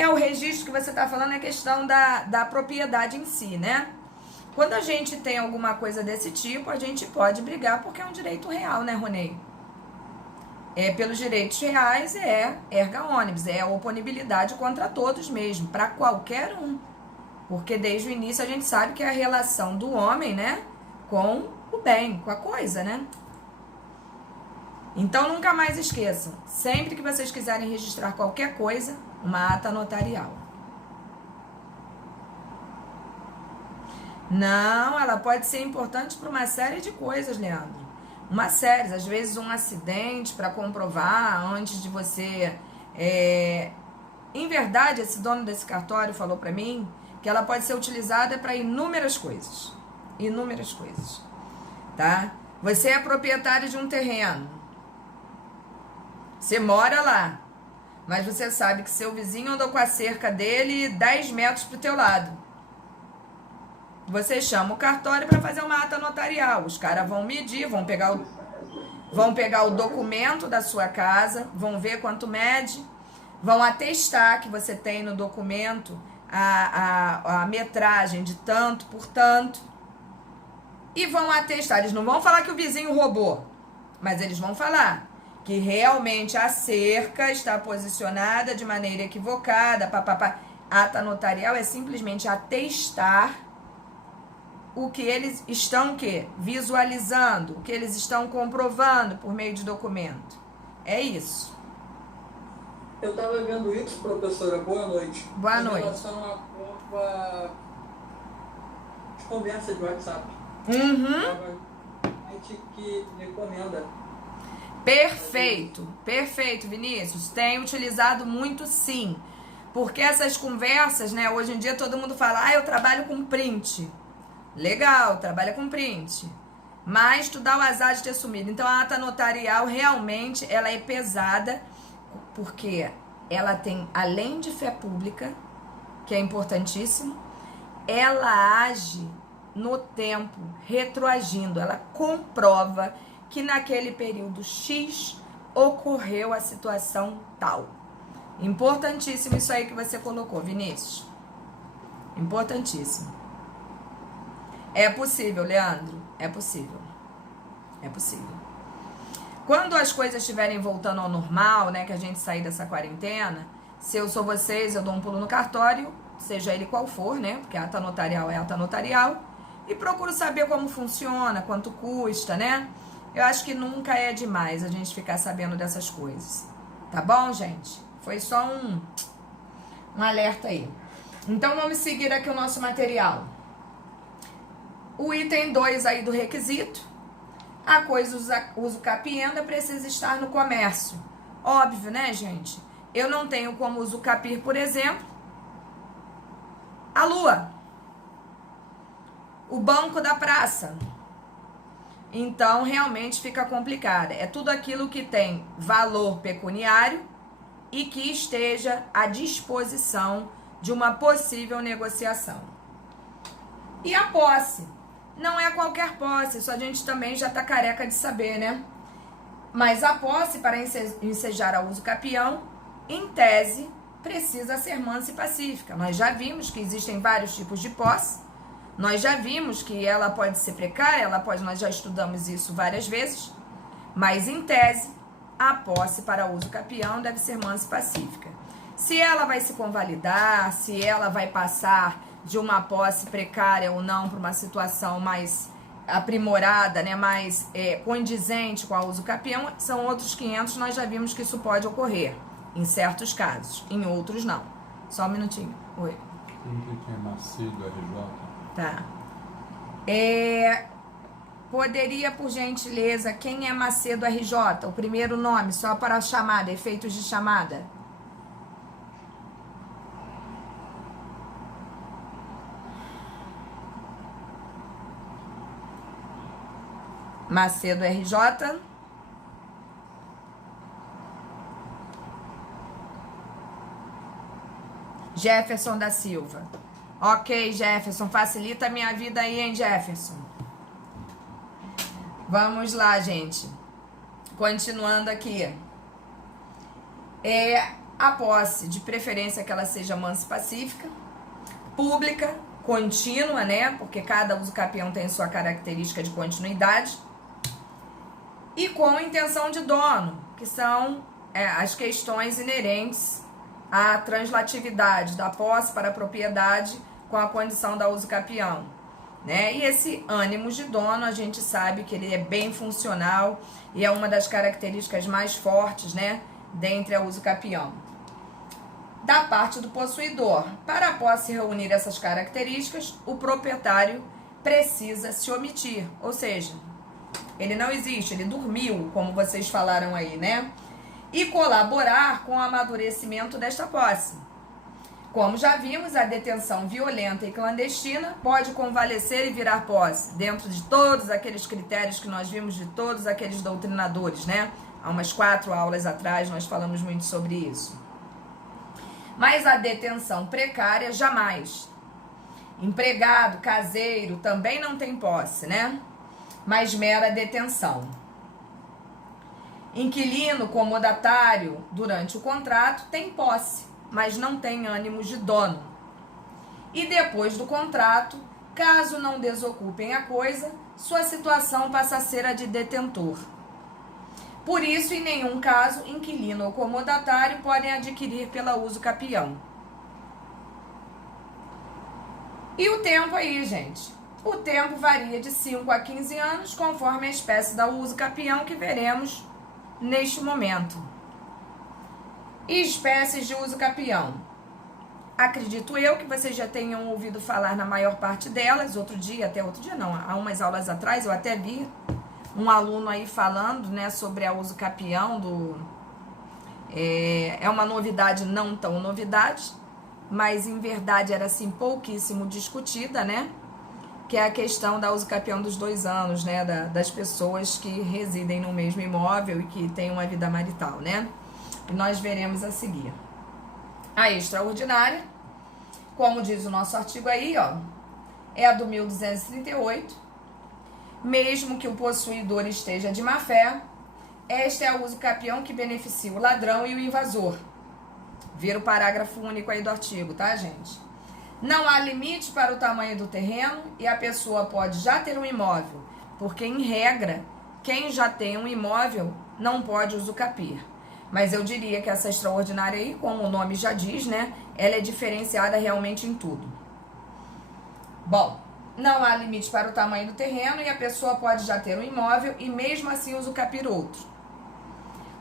o registro que você está falando é a questão da propriedade em si, né? Quando a gente tem alguma coisa desse tipo, a gente pode brigar porque é um direito real, né, Ronei? Pelos direitos reais erga omnes, é a oponibilidade contra todos mesmo, para qualquer um. Porque desde o início a gente sabe que é a relação do homem, né, com o bem, com a coisa, né? Então nunca mais esqueçam, sempre que vocês quiserem registrar qualquer coisa, uma ata notarial. Não, ela pode ser importante para uma série de coisas, Leandro. Uma série, às vezes um acidente para comprovar antes de você... Em verdade, esse dono desse cartório falou para mim que ela pode ser utilizada para inúmeras coisas. Inúmeras coisas, tá? Você é proprietário de um terreno. Você mora lá, mas você sabe que seu vizinho andou com a cerca dele 10 metros pro teu lado. Você chama o cartório para fazer uma ata notarial. Os caras vão medir, vão pegar o documento da sua casa, vão ver quanto mede, vão atestar que você tem no documento a metragem de tanto por tanto, e vão atestar. Eles não vão falar que o vizinho roubou, mas eles vão falar que realmente a cerca está posicionada de maneira equivocada, papapá. Ata notarial é simplesmente atestar o que eles estão visualizando, o que eles estão comprovando por meio de documento. É isso. Eu estava vendo isso, professora. Boa noite. Boa noite. Em relação a conversa de WhatsApp. A gente que recomenda. Perfeito, perfeito, Vinícius. Tem utilizado muito, sim. Porque essas conversas, né? Hoje em dia todo mundo fala, eu trabalho com print. Legal, trabalha com print. Mas tu dá o azar de ter sumido. Então a ata notarial realmente ela é pesada, porque ela tem, além de fé pública, que é importantíssimo, ela age no tempo, retroagindo. Ela comprova que naquele período X ocorreu a situação tal. Importantíssimo isso aí que você colocou, Vinícius. Importantíssimo. É possível, Leandro. É possível. É possível. Quando as coisas estiverem voltando ao normal, né, que a gente sair dessa quarentena, se eu sou vocês, eu dou um pulo no cartório, seja ele qual for, né, porque a ata notarial é ata notarial, e procuro saber como funciona, quanto custa, né? Eu acho que nunca é demais a gente ficar sabendo dessas coisas. Tá bom, gente? Foi só um alerta aí. Então, vamos seguir aqui o nosso material. O item 2 aí do requisito. A coisa uso capienda precisa estar no comércio. Óbvio, né, gente? Eu não tenho como usucapir, por exemplo, a lua. O banco da praça. Então, realmente fica complicado. É tudo aquilo que tem valor pecuniário e que esteja à disposição de uma possível negociação. E a posse? Não é qualquer posse, isso a gente também já tá careca de saber, né? Mas a posse, para ensejar a uso capião, em tese, precisa ser mansa e pacífica. Nós já vimos que existem vários tipos de posse. Nós já vimos que ela pode ser precária, nós já estudamos isso várias vezes, mas em tese, a posse para uso capião deve ser mansa e pacífica. Se ela vai se convalidar, se ela vai passar de uma posse precária ou não para uma situação mais aprimorada, né, mais condizente com a uso capião, são outros 500, nós já vimos que isso pode ocorrer, em certos casos, em outros não. Só um minutinho. Oi. Quem tinha nascido RJ? Tá. poderia, por gentileza, quem é Macedo RJ? O primeiro nome, só para a chamada, efeitos de chamada. Macedo RJ. Jefferson da Silva. Ok, Jefferson, facilita a minha vida aí, hein, Jefferson? Vamos lá, gente. Continuando aqui. A posse, de preferência que ela seja mansa e pacífica, pública, contínua, né? Porque cada usucapião tem sua característica de continuidade. E com intenção de dono, que são as questões inerentes à translatividade da posse para a propriedade com a condição da usucapião, né? E esse ânimo de dono, a gente sabe que ele é bem funcional e é uma das características mais fortes, né, dentre a usucapião. Da parte do possuidor, para a posse reunir essas características, o proprietário precisa se omitir, ou seja, ele não existe, ele dormiu, como vocês falaram aí, né? E colaborar com o amadurecimento desta posse. Como já vimos, a detenção violenta e clandestina pode convalescer e virar posse, dentro de todos aqueles critérios que nós vimos de todos aqueles doutrinadores, né? Há umas 4 aulas atrás nós falamos muito sobre isso. Mas a detenção precária, jamais. Empregado, caseiro, também não tem posse, né? Mas mera detenção. Inquilino, comodatário, durante o contrato, tem posse, mas não tem ânimos de dono. E depois do contrato, caso não desocupem a coisa, sua situação passa a ser a de detentor. Por isso, em nenhum caso, inquilino ou comodatário podem adquirir pela usucapião. E o tempo aí, gente? O tempo varia de 5 a 15 anos, conforme a espécie da usucapião que veremos neste momento. E espécies de usucapião. Acredito eu que vocês já tenham ouvido falar na maior parte delas. Há umas aulas atrás eu até vi um aluno aí falando, né, sobre a usucapião é uma novidade, não tão novidade, mas em verdade era assim pouquíssimo discutida, né? Que é a questão da usucapião dos 2 anos, né? Das pessoas que residem no mesmo imóvel e que têm uma vida marital, né? E nós veremos a seguir. A extraordinária, como diz o nosso artigo aí, ó, é a do 1238. Mesmo que o possuidor esteja de má fé, esta é a usucapião que beneficia o ladrão e o invasor. Vira o parágrafo único aí do artigo, tá, gente? Não há limite para o tamanho do terreno e a pessoa pode já ter um imóvel, porque, em regra, quem já tem um imóvel não pode usucapir. Mas eu diria que essa extraordinária aí, como o nome já diz, né, ela é diferenciada realmente em tudo. Bom, não há limite para o tamanho do terreno e a pessoa pode já ter um imóvel e mesmo assim usucapir outro.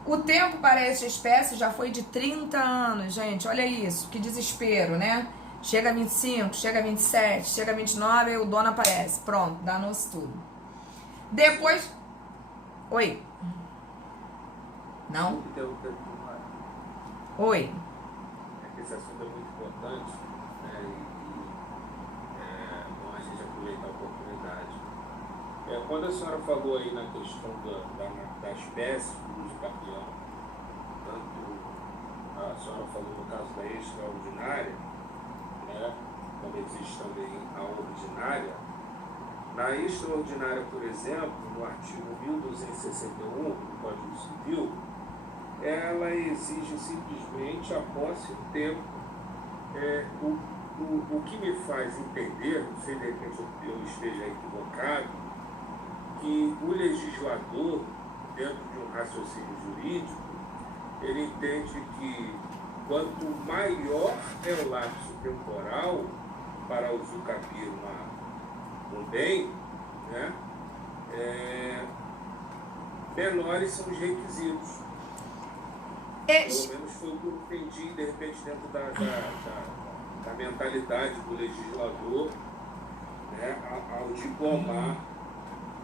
O tempo para essa espécie já foi de 30 anos, gente, olha isso, que desespero, né? Chega a 25, chega a 27, chega a 29 e o dono aparece. Pronto, danou-se tudo. Depois... Oi. Não? Oi. É que esse assunto é muito importante, né? É bom a gente aproveitar a oportunidade. Quando a senhora falou aí na questão da espécie do usucapião, tanto a senhora falou no caso da extraordinária, né? Como existe também a ordinária. Na extraordinária, por exemplo, no artigo 1261 do Código Civil, ela exige simplesmente a posse do tempo. O que me faz entender, não sei de repente eu esteja equivocado, que o legislador, dentro de um raciocínio jurídico, ele entende que quanto maior é o lapso temporal para usucapir um bem, né, menores são os requisitos. Pelo menos foi o que eu entendi, de repente, dentro da mentalidade do legislador, né, ao diplomar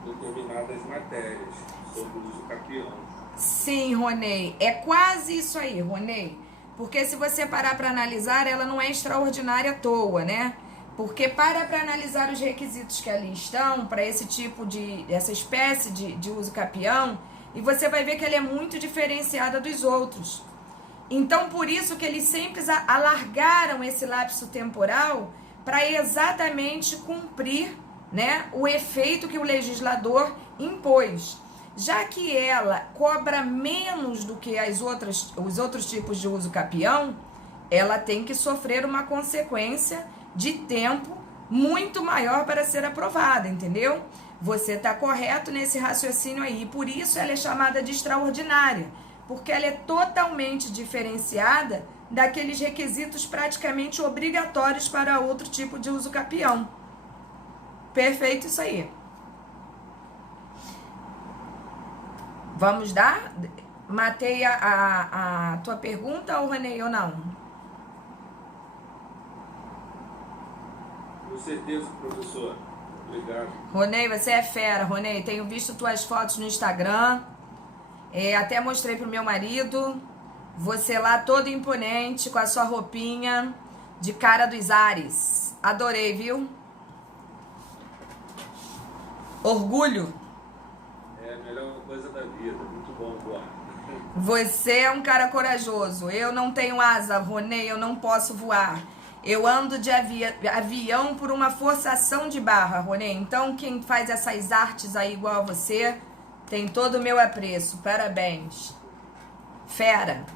determinadas matérias sobre o uso capião. Sim, Ronei, é quase isso aí, Ronei. Porque se você parar para analisar, ela não é extraordinária à toa, né? Porque para analisar os requisitos que ali estão, para esse tipo essa espécie de uso capião, e você vai ver que ela é muito diferenciada dos outros. Então, por isso que eles sempre alargaram esse lapso temporal para exatamente cumprir, né, o efeito que o legislador impôs. Já que ela cobra menos do que os outros tipos de uso capião, ela tem que sofrer uma consequência de tempo muito maior para ser aprovada, entendeu? Você está correto nesse raciocínio aí, e por isso ela é chamada de extraordinária, porque ela é totalmente diferenciada daqueles requisitos praticamente obrigatórios para outro tipo de uso capião. Perfeito isso aí. Vamos dar? Matei a tua pergunta, ou Ronei, ou não? Com certeza, professor. Obrigado. Ronei, você é fera, Ronei. Tenho visto tuas fotos no Instagram. Até mostrei pro meu marido. Você lá todo imponente, com a sua roupinha de cara dos ares. Adorei, viu? Orgulho. É a melhor coisa da vida. Muito bom voar. Você é um cara corajoso. Eu não tenho asa, Ronei, eu não posso voar. Eu ando de avião por uma forçação de barra, Ronei. Então, quem faz essas artes aí igual a você, tem todo o meu apreço. Parabéns. Fera.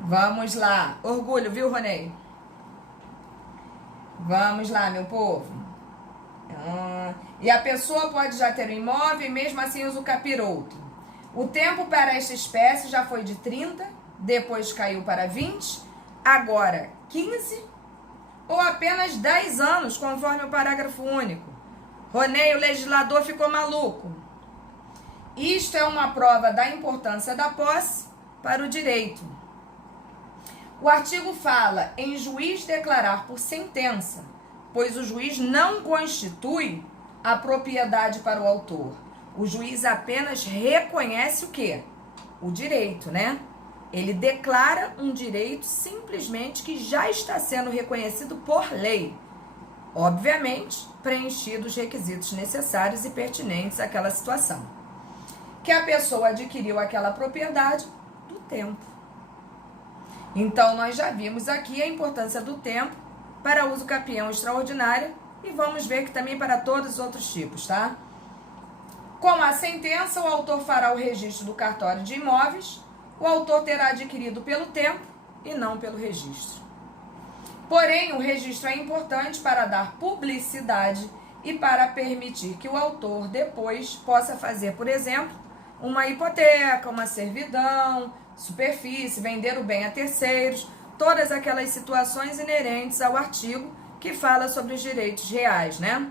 Vamos lá. Orgulho, viu, Ronei? Vamos lá, meu povo. E a pessoa pode já ter um imóvel e mesmo assim usa o capiroto. O tempo para esta espécie já foi de 30, depois caiu para 20, agora 15 ou apenas 10 anos, conforme o parágrafo único. Ronei, o legislador ficou maluco. Isto é uma prova da importância da posse para o direito. O artigo fala em juiz declarar por sentença, pois o juiz não constitui a propriedade para o autor. O juiz apenas reconhece o quê? O direito, né? Ele declara um direito simplesmente que já está sendo reconhecido por lei. Obviamente, preenchidos os requisitos necessários e pertinentes àquela situação. Que a pessoa adquiriu aquela propriedade do tempo. Então, nós já vimos aqui a importância do tempo para uso capião extraordinário e vamos ver que também para todos os outros tipos, tá? Com a sentença, o autor fará o registro do cartório de imóveis. O autor terá adquirido pelo tempo e não pelo registro. Porém, o registro é importante para dar publicidade e para permitir que o autor depois possa fazer, por exemplo, uma hipoteca, uma servidão, superfície, vender o bem a terceiros, todas aquelas situações inerentes ao artigo que fala sobre os direitos reais, né?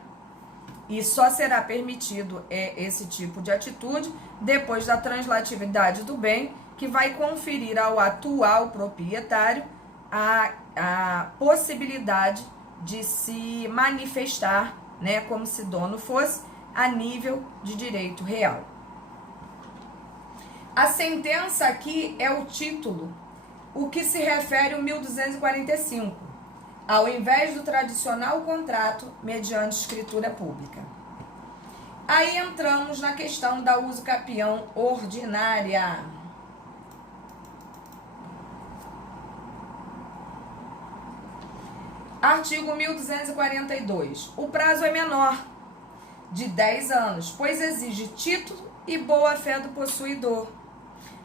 E só será permitido esse tipo de atitude depois da translatividade do bem, que vai conferir ao atual proprietário a possibilidade de se manifestar, né, como se dono fosse, a nível de direito real. A sentença aqui é o título, o que se refere ao 1245, ao invés do tradicional contrato mediante escritura pública. Aí entramos na questão da uso capião ordinária. Artigo 1242. O prazo é menor, de 10 anos, pois exige título e boa-fé do possuidor.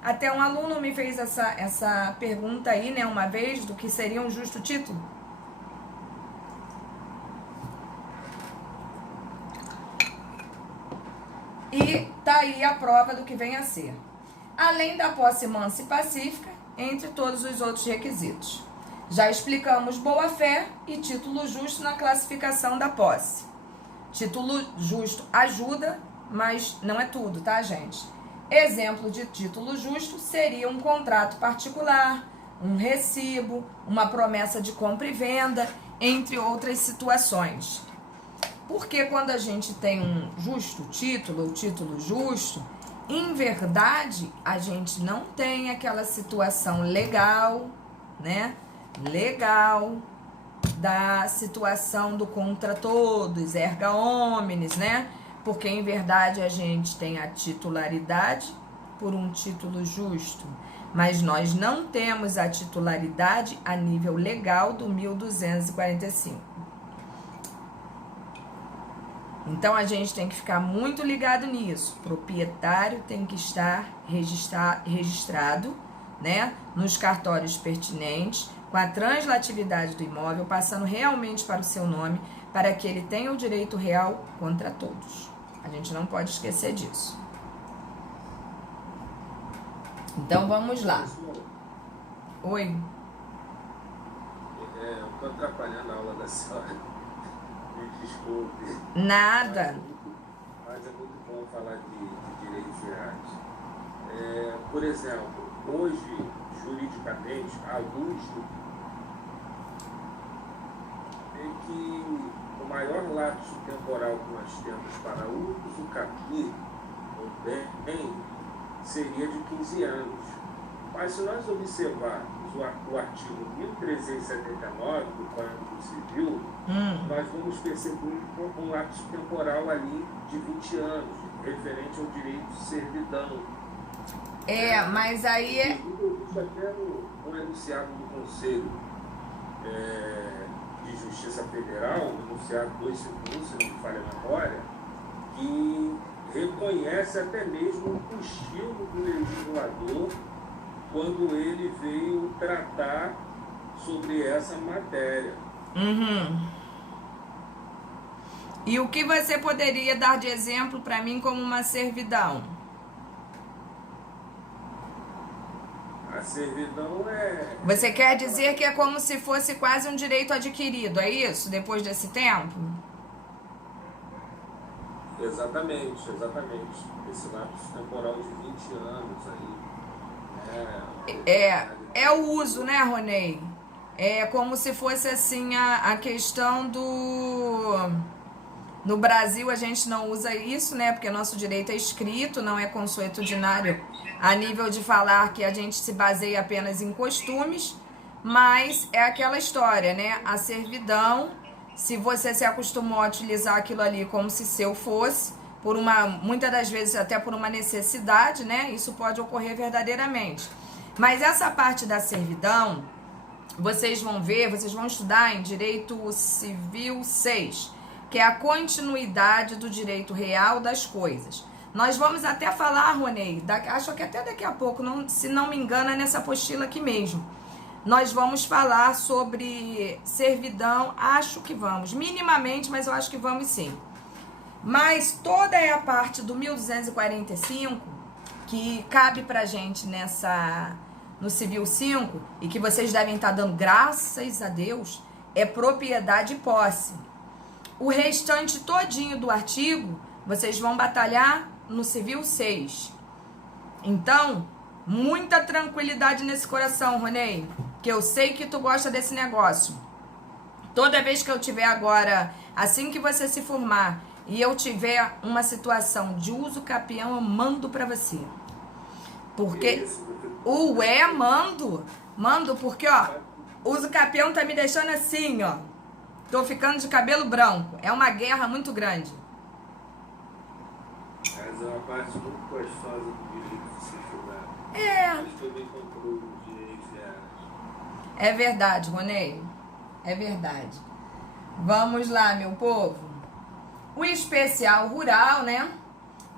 Até um aluno me fez essa pergunta aí, né, uma vez, do que seria um justo título. E tá aí a prova do que vem a ser. Além da posse mansa e pacífica, entre todos os outros requisitos. Já explicamos boa-fé e título justo na classificação da posse. Título justo ajuda, mas não é tudo, tá, gente? Exemplo de título justo seria um contrato particular, um recibo, uma promessa de compra e venda, entre outras situações. Porque quando a gente tem um justo título, o título justo, em verdade, a gente não tem aquela situação legal, né? Legal da situação do contra todos, erga omnes, né? Porque em verdade a gente tem a titularidade por um título justo, mas nós não temos a titularidade a nível legal do 1245. Então a gente tem que ficar muito ligado nisso. O proprietário tem que estar registrado, né, nos cartórios pertinentes, com a translatividade do imóvel, passando realmente para o seu nome, para que ele tenha o direito real contra todos. A gente não pode esquecer disso. Então vamos lá. Oi. Eu estou atrapalhando a aula da senhora. Me desculpe. Nada. Mas é muito bom falar de direitos reais. Por exemplo, hoje, juridicamente, à luz é que o maior lapso temporal que nós temos para uso capir ou bem seria de 15 anos. Mas se nós observarmos o artigo 1379 do Código Civil, nós vamos perceber um lapso temporal ali de 20 anos, referente ao direito de servidão. Mas aí é... Isso até no enunciado do Conselho de Justiça Federal, o enunciado 251, se não me falha a memória, que reconhece até mesmo o estilo do legislador quando ele veio tratar sobre essa matéria. E o que você poderia dar de exemplo para mim como uma servidão? A servidão é... Você quer dizer que é como se fosse quase um direito adquirido, é isso? Depois desse tempo? Exatamente. Esse lapso temporal de 20 anos aí. É o uso, né, Ronei? É como se fosse assim a questão do... No Brasil a gente não usa isso, né? Porque nosso direito é escrito, não é consuetudinário a nível de falar que a gente se baseia apenas em costumes, mas é aquela história, né? A servidão, se você se acostumou a utilizar aquilo ali como se seu fosse, muitas das vezes até por uma necessidade, né? Isso pode ocorrer verdadeiramente. Mas essa parte da servidão, vocês vão ver, vocês vão estudar em Direito Civil 6, que é a continuidade do direito real das coisas. Nós vamos até falar, Ronei, acho que até daqui a pouco, se não me engano, é nessa apostila aqui mesmo. Nós vamos falar sobre servidão, acho que vamos, minimamente, mas eu acho que vamos sim. Mas toda a parte do 1245, que cabe pra gente no Civil 5, e que vocês devem estar dando graças a Deus, é propriedade e posse. O restante todinho do artigo, vocês vão batalhar no Civil 6. Então, muita tranquilidade nesse coração, Ronei, que eu sei que tu gosta desse negócio. Toda vez que eu tiver agora, assim que você se formar, e eu tiver uma situação de uso capião, eu mando pra você. Porque mando, porque, ó, uso capião tá me deixando assim, ó. Tô ficando de cabelo branco. É uma guerra muito grande. Mas é uma parte muito gostosa do direito de se estudar. Mas também controle os direitos reais. É verdade, Ronei. É verdade. Vamos lá, meu povo. O especial rural, né?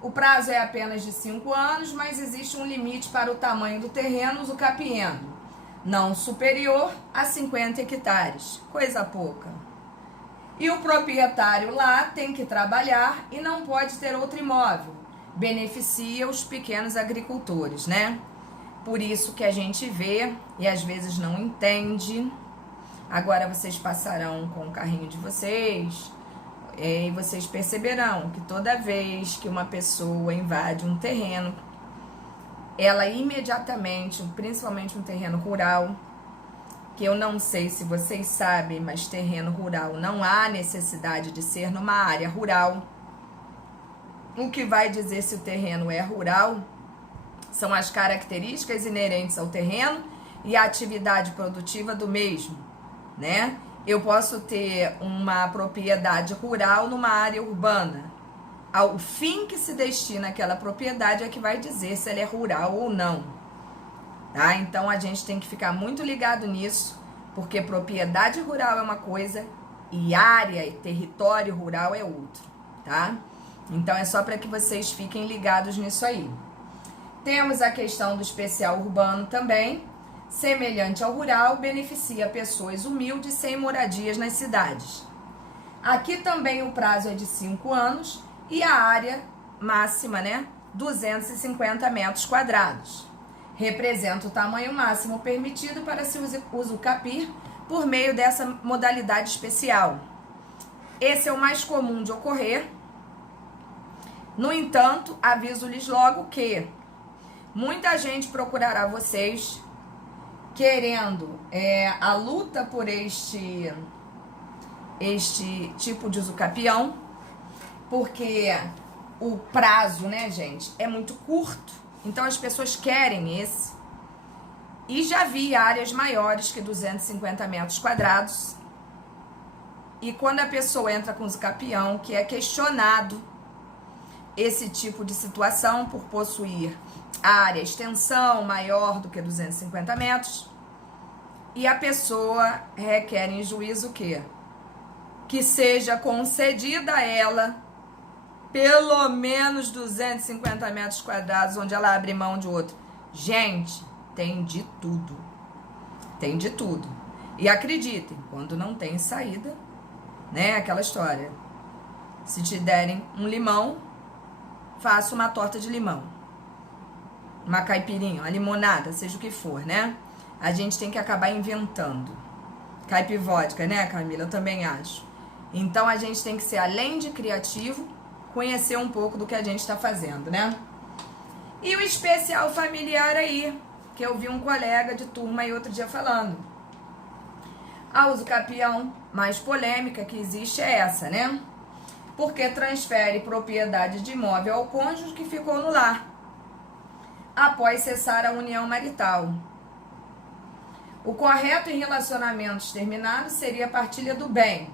O prazo é apenas de 5 anos, mas existe um limite para o tamanho do terreno usucapiendo, não superior a 50 hectares. Coisa pouca. E o proprietário lá tem que trabalhar e não pode ter outro imóvel. Beneficia os pequenos agricultores, né? Por isso que a gente vê e às vezes não entende. Agora vocês passarão com o carrinho de vocês e vocês perceberão que toda vez que uma pessoa invade um terreno, ela imediatamente, principalmente um terreno rural, que eu não sei se vocês sabem, mas terreno rural não há necessidade de ser numa área rural. O que vai dizer se o terreno é rural são as características inerentes ao terreno e a atividade produtiva do mesmo, né? Eu posso ter uma propriedade rural numa área urbana. Ao fim que se destina aquela propriedade é que vai dizer se ela é rural ou não, tá? Então a gente tem que ficar muito ligado nisso, porque propriedade rural é uma coisa e área e território rural é outro, tá? Então é só para que vocês fiquem ligados nisso aí. Temos a questão do especial urbano também. Semelhante ao rural, beneficia pessoas humildes sem moradias nas cidades. Aqui também o prazo é de 5 anos e a área máxima, né, 250 metros quadrados. Representa o tamanho máximo permitido para se usucapir por meio dessa modalidade especial. Esse é o mais comum de ocorrer. No entanto, aviso-lhes logo que muita gente procurará vocês querendo a luta por este tipo de usucapião, porque o prazo, né, gente, é muito curto. Então as pessoas querem esse. E já vi áreas maiores que 250 metros quadrados. E quando a pessoa entra com usucapião, que é questionado esse tipo de situação por possuir área, extensão maior do que 250 metros, e a pessoa requer em juízo o quê? Que seja concedida a ela pelo menos 250 metros quadrados, onde ela abre mão de outro. Gente, tem de tudo. Tem de tudo. E acreditem, quando não tem saída, né, aquela história. Se te derem um limão, faça uma torta de limão. Uma caipirinha, uma limonada, seja o que for, né? A gente tem que acabar inventando. Caipivódica, né, Camila? Eu também acho. Então, a gente tem que ser, além de criativo, conhecer um pouco do que a gente está fazendo, né? E o especial familiar aí, que eu vi um colega de turma aí outro dia falando. A usucapião mais polêmica que existe é essa, né? Porque transfere propriedade de imóvel ao cônjuge que ficou no lar, após cessar a união marital. O correto em relacionamentos terminados seria a partilha do bem,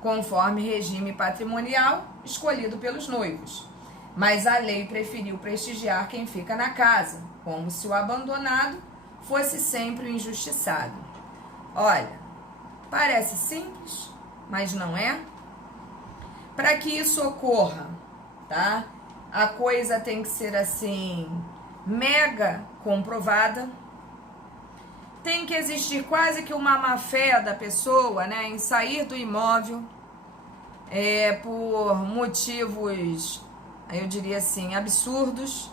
conforme regime patrimonial escolhido pelos noivos. Mas a lei preferiu prestigiar quem fica na casa, como se o abandonado fosse sempre o injustiçado. Olha, parece simples, mas não é. Para que isso ocorra, tá? A coisa tem que ser assim, mega comprovada. Tem que existir quase que uma má-fé da pessoa, né, em sair do imóvel por motivos, eu diria assim, absurdos,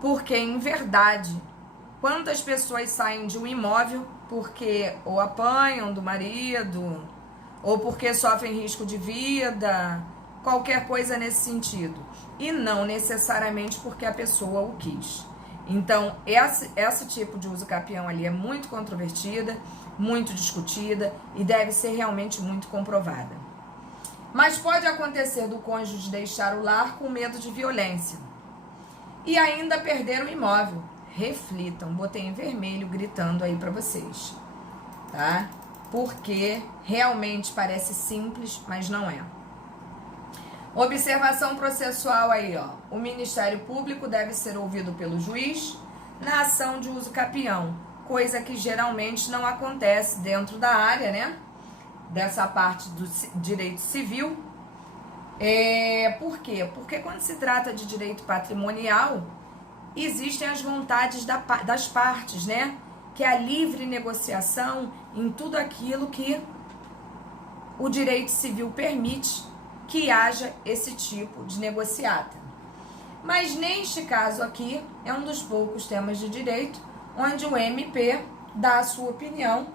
porque em verdade, quantas pessoas saem de um imóvel porque ou apanham do marido, ou porque sofrem risco de vida, qualquer coisa nesse sentido, e não necessariamente porque a pessoa o quis. Então, esse tipo de usucapião ali é muito controvertida, muito discutida e deve ser realmente muito comprovada. Mas pode acontecer do cônjuge deixar o lar com medo de violência e ainda perder o imóvel. Reflitam, botei em vermelho gritando aí pra vocês, tá? Porque realmente parece simples, mas não é. Observação processual aí, ó. O Ministério Público deve ser ouvido pelo juiz na ação de usucapião, coisa que geralmente não acontece dentro da área, né? Dessa parte do direito civil. Por quê? Porque quando se trata de direito patrimonial, existem as vontades das partes, né? Que é a livre negociação em tudo aquilo que o direito civil permite que haja esse tipo de negociata. Mas neste caso aqui, é um dos poucos temas de direito onde o MP dá a sua opinião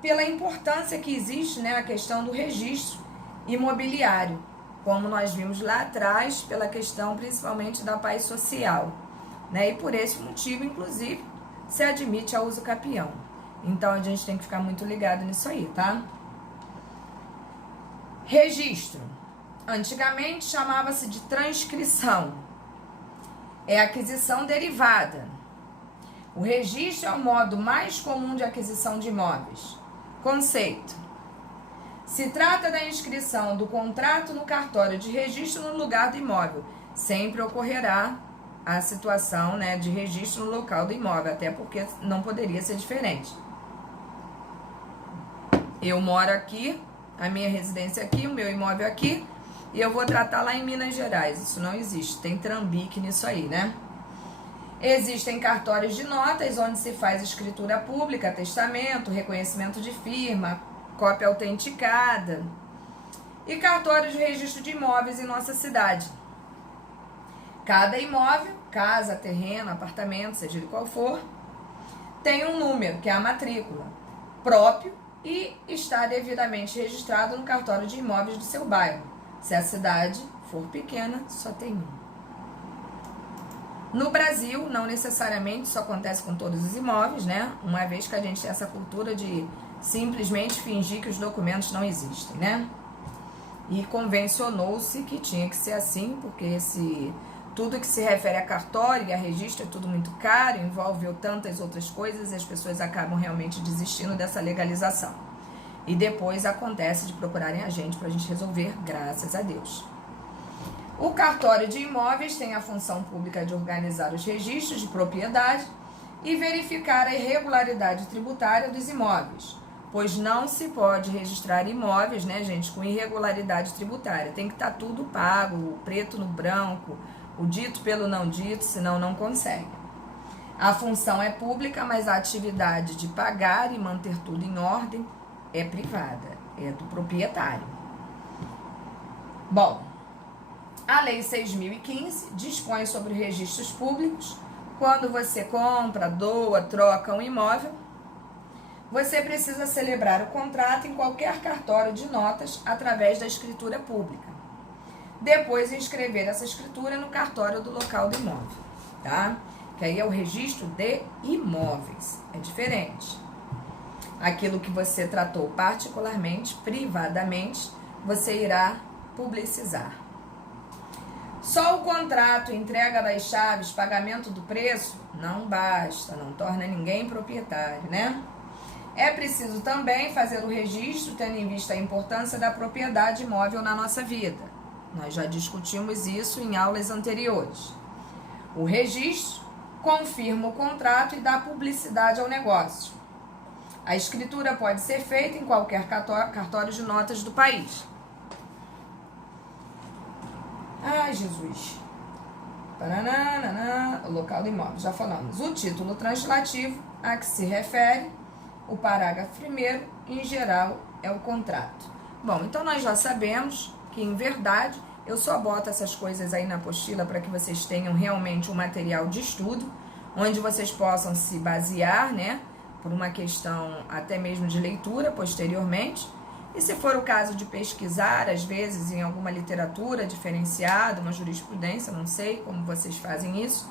pela importância que existe, né, a questão do registro imobiliário, como nós vimos lá atrás, pela questão principalmente da paz social, né, e por esse motivo, inclusive, se admite a usucapião. Então a gente tem que ficar muito ligado nisso aí, tá? Registro. Antigamente chamava-se de transcrição. É aquisição derivada. O registro é o modo mais comum de aquisição de imóveis. Conceito. Se trata da inscrição do contrato no cartório de registro no lugar do imóvel. Sempre ocorrerá a situação, né, de registro no local do imóvel, até porque não poderia ser diferente. Eu moro aqui, a minha residência aqui, o meu imóvel aqui, e eu vou tratar lá em Minas Gerais. Isso não existe, tem trambique nisso aí, né? Existem cartórios de notas, onde se faz escritura pública, testamento, reconhecimento de firma, cópia autenticada. E cartórios de registro de imóveis em nossa cidade. Cada imóvel, casa, terreno, apartamento, seja ele qual for, tem um número, que é a matrícula, próprio e está devidamente registrado no cartório de imóveis do seu bairro. Se a cidade for pequena, só tem um. No Brasil, não necessariamente isso acontece com todos os imóveis, né? Uma vez que a gente tem essa cultura de simplesmente fingir que os documentos não existem, né? E convencionou-se que tinha que ser assim, porque tudo que se refere a cartório e a registro é tudo muito caro, envolve tantas outras coisas e as pessoas acabam realmente desistindo dessa legalização. E depois acontece de procurarem a gente para a gente resolver, graças a Deus. O cartório de imóveis tem a função pública de organizar os registros de propriedade e verificar a irregularidade tributária dos imóveis, pois não se pode registrar imóveis, né, gente, com irregularidade tributária. Tem que estar tudo pago, o preto no branco, o dito pelo não dito, senão não consegue. A função é pública, mas a atividade de pagar e manter tudo em ordem é privada, é do proprietário. Bom, a Lei 6.015 dispõe sobre registros públicos. Quando você compra, doa, troca um imóvel, você precisa celebrar o contrato em qualquer cartório de notas através da escritura pública. Depois inscrever essa escritura no cartório do local do imóvel, tá? Que aí é o registro de imóveis, é diferente. Aquilo que você tratou particularmente, privadamente, você irá publicizar. Só o contrato, entrega das chaves, pagamento do preço, não basta, não torna ninguém proprietário, né? É preciso também fazer o registro, tendo em vista a importância da propriedade imóvel na nossa vida. Nós já discutimos isso em aulas anteriores. O registro confirma o contrato e dá publicidade ao negócio. A escritura pode ser feita em qualquer cartório de notas do país. Ai, Jesus. Paranana, o local do imóvel, já falamos. O título translativo a que se refere o parágrafo 1º, em geral, é o contrato. Bom, então nós já sabemos que, em verdade, eu só boto essas coisas aí na apostila para que vocês tenham realmente um material de estudo, onde vocês possam se basear, né, por uma questão até mesmo de leitura posteriormente. E se for o caso de pesquisar, às vezes, em alguma literatura diferenciada, uma jurisprudência, não sei como vocês fazem isso,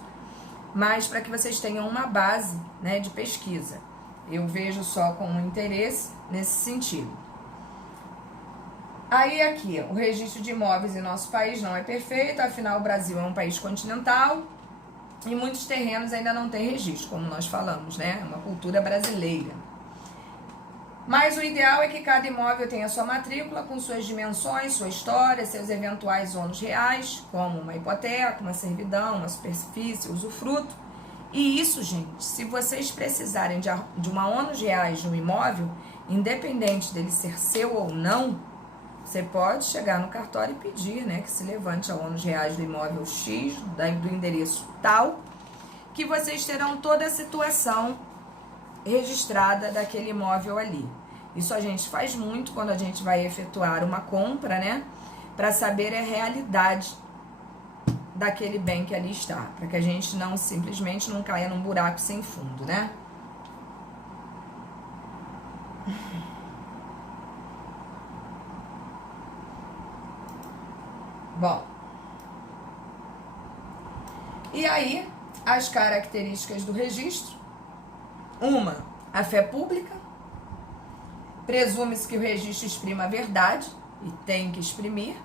mas para que vocês tenham uma base, né, de pesquisa. Eu vejo só com um interesse nesse sentido. Aí aqui, o registro de imóveis em nosso país não é perfeito, afinal o Brasil é um país continental e muitos terrenos ainda não têm registro, como nós falamos, né? É uma cultura brasileira. Mas o ideal é que cada imóvel tenha sua matrícula com suas dimensões, sua história, seus eventuais ônus reais, como uma hipoteca, uma servidão, uma superfície, usufruto. E isso, gente, se vocês precisarem de uma ônus reais de um imóvel, independente dele ser seu ou não, você pode chegar no cartório e pedir, né, que se levante a ônus reais do imóvel X, do endereço tal, que vocês terão toda a situação registrada daquele imóvel ali. Isso a gente faz muito quando a gente vai efetuar uma compra, né, para saber a realidade daquele bem que ali está, para que a gente não simplesmente não caia num buraco sem fundo, né? Bom, e aí as características do registro: uma, a fé pública. Presume-se que o registro exprima a verdade, e tem que exprimir,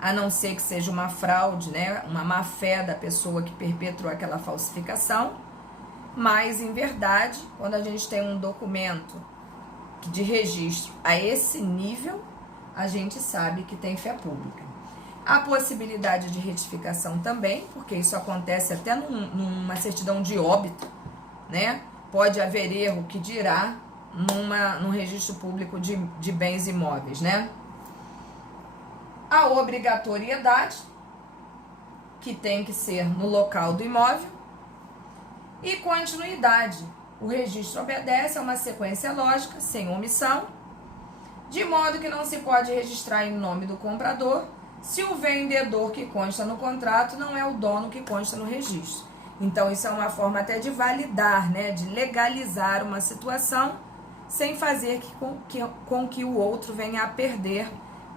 a não ser que seja uma fraude, né, uma má-fé da pessoa que perpetrou aquela falsificação. Mas, em verdade, quando a gente tem um documento de registro a esse nível, a gente sabe que tem fé pública. A possibilidade de retificação também, porque isso acontece até numa certidão de óbito, né? Pode haver erro, que dirá num registro público de bens imóveis, né? A obrigatoriedade, que tem que ser no local do imóvel, e continuidade. O registro obedece a uma sequência lógica, sem omissão, de modo que não se pode registrar em nome do comprador se o vendedor que consta no contrato não é o dono que consta no registro. Então, isso é uma forma até de validar, né, de legalizar uma situação sem fazer com que o outro venha a perder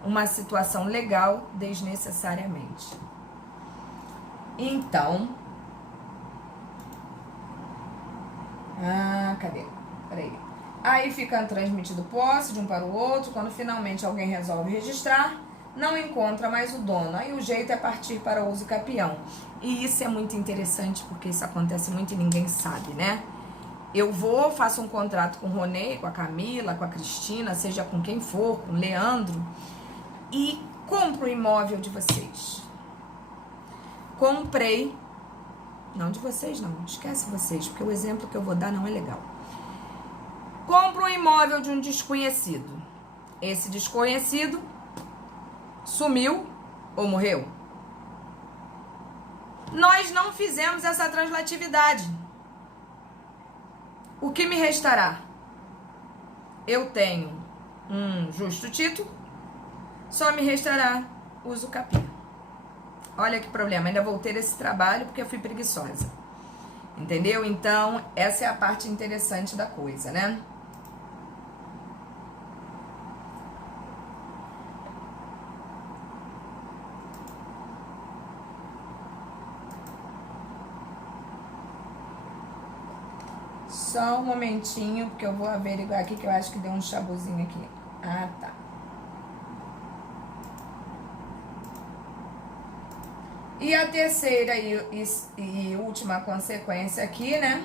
uma situação legal desnecessariamente. Então, cadê? Peraí. Aí fica transmitido posse de um para o outro. Quando finalmente alguém resolve registrar, não encontra mais o dono. Aí o jeito é partir para o uso capião. E isso é muito interessante, porque isso acontece muito e ninguém sabe, né? Eu faço um contrato com o Ronei, com a Camila, com a Cristina, seja com quem for, com o Leandro, e compro o imóvel de vocês. Comprei, não de vocês não, esquece vocês, porque o exemplo que eu vou dar não é legal. Compro um imóvel de um desconhecido. Esse desconhecido sumiu ou morreu. Nós não fizemos essa translatividade. O que me restará? Eu tenho um justo título, só me restará uso capião. Olha que problema, ainda vou ter esse trabalho porque eu fui preguiçosa. Entendeu? Então, essa é a parte interessante da coisa, né? Só um momentinho, porque eu vou averiguar aqui, que eu acho que deu um chabuzinho aqui. Ah, tá. E a terceira e última consequência aqui, né?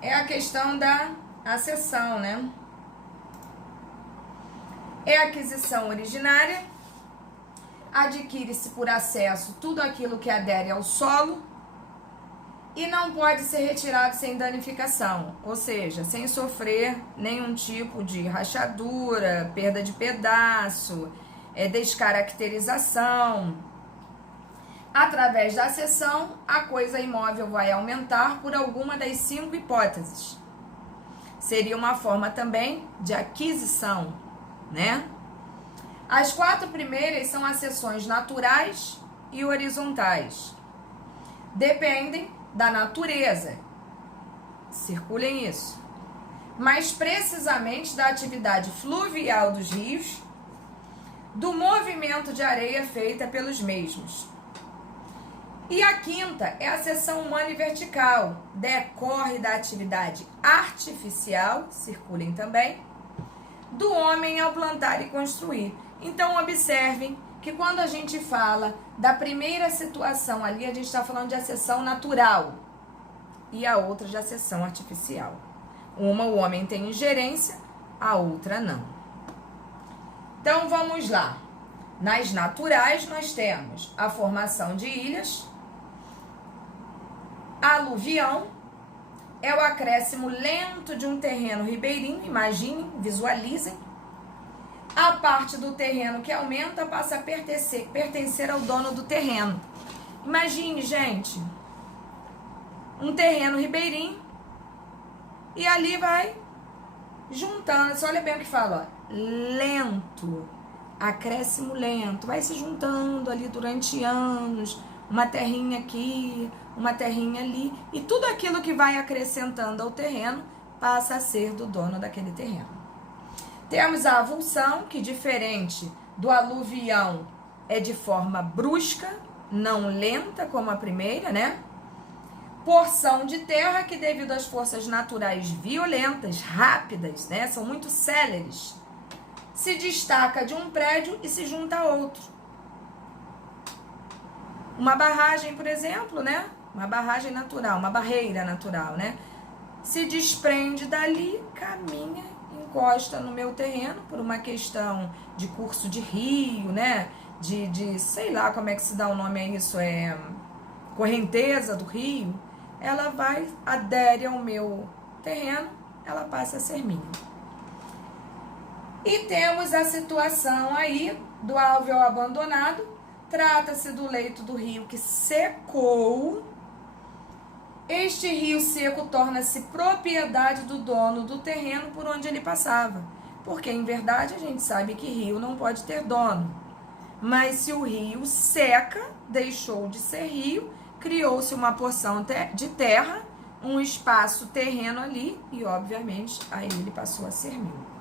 É a questão da acessão, né? É aquisição originária. Adquire-se por acesso tudo aquilo que adere ao solo e não pode ser retirado sem danificação, ou seja, sem sofrer nenhum tipo de rachadura, perda de pedaço, descaracterização. Através da cessão, a coisa imóvel vai aumentar por alguma das 5 hipóteses. Seria uma forma também de aquisição, né? As 4 primeiras são as cessões naturais e horizontais. Dependem da natureza. Circulem isso. Mais precisamente da atividade fluvial dos rios, do movimento de areia feita pelos mesmos. E a quinta é a seção humana e vertical. Decorre da atividade artificial, circulem também, do homem ao plantar e construir. Então, observem que quando a gente fala da primeira situação ali, a gente está falando de acessão natural e a outra de acessão artificial. Uma o homem tem ingerência, a outra não. Então, vamos lá. Nas naturais, nós temos a formação de ilhas. Aluvião é o acréscimo lento de um terreno ribeirinho, imaginem, visualizem. A parte do terreno que aumenta passa a pertencer ao dono do terreno. Imagine, gente, um terreno ribeirinho e ali vai juntando. Você olha bem o que fala, ó, lento, acréscimo lento, vai se juntando ali durante anos, uma terrinha aqui, uma terrinha ali, e tudo aquilo que vai acrescentando ao terreno passa a ser do dono daquele terreno. Temos a avulsão, que diferente do aluvião é de forma brusca, não lenta como a primeira, né? porção de terra que, devido às forças naturais violentas, rápidas, né, são muito céleres, se destaca de um prédio e se junta a outro. Uma barragem, por exemplo, né? Uma barragem natural, uma barreira natural, né? Se desprende dali, caminha, encosta no meu terreno por uma questão de curso de rio, né? De sei lá como é que se dá o nome a isso, correnteza do rio. Ela vai, adere ao meu terreno, ela passa a ser minha. E temos a situação aí do alvéolo abandonado. Trata-se do leito do rio que secou. Este rio seco torna-se propriedade do dono do terreno por onde ele passava. Porque, em verdade, a gente sabe que rio não pode ter dono. Mas se o rio seca, deixou de ser rio, criou-se uma porção de terra, um espaço terreno ali e, obviamente, aí ele passou a ser meu.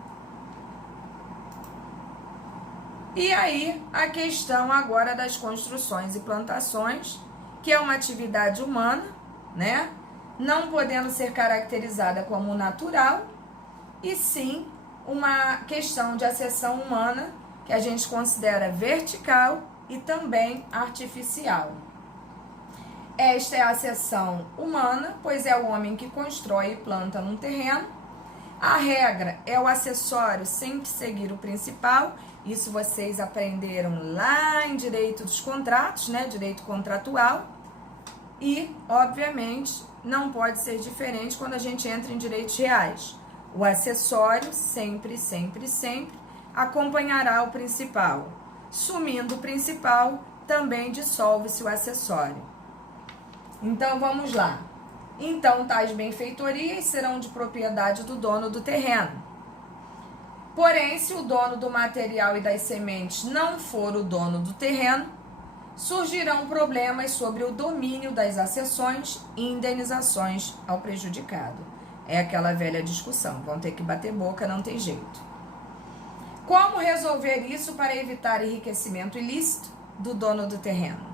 E aí, a questão agora das construções e plantações, que é uma atividade humana, né? Não podendo ser caracterizada como natural, e sim uma questão de acessão humana, que a gente considera vertical e também artificial. Esta é a acessão humana, pois é o homem que constrói e planta num terreno. A regra é o acessório sempre seguir o principal. Isso vocês aprenderam lá em direito dos contratos, né? Direito contratual. E, obviamente, não pode ser diferente quando a gente entra em direitos reais. O acessório sempre, sempre, sempre acompanhará o principal. Sumindo o principal, também dissolve-se o acessório. Então, vamos lá. Então, tais benfeitorias serão de propriedade do dono do terreno. Porém, se o dono do material e das sementes não for o dono do terreno, surgirão problemas sobre o domínio das acessões e indenizações ao prejudicado. É aquela velha discussão, vão ter que bater boca, não tem jeito. Como resolver isso para evitar enriquecimento ilícito do dono do terreno?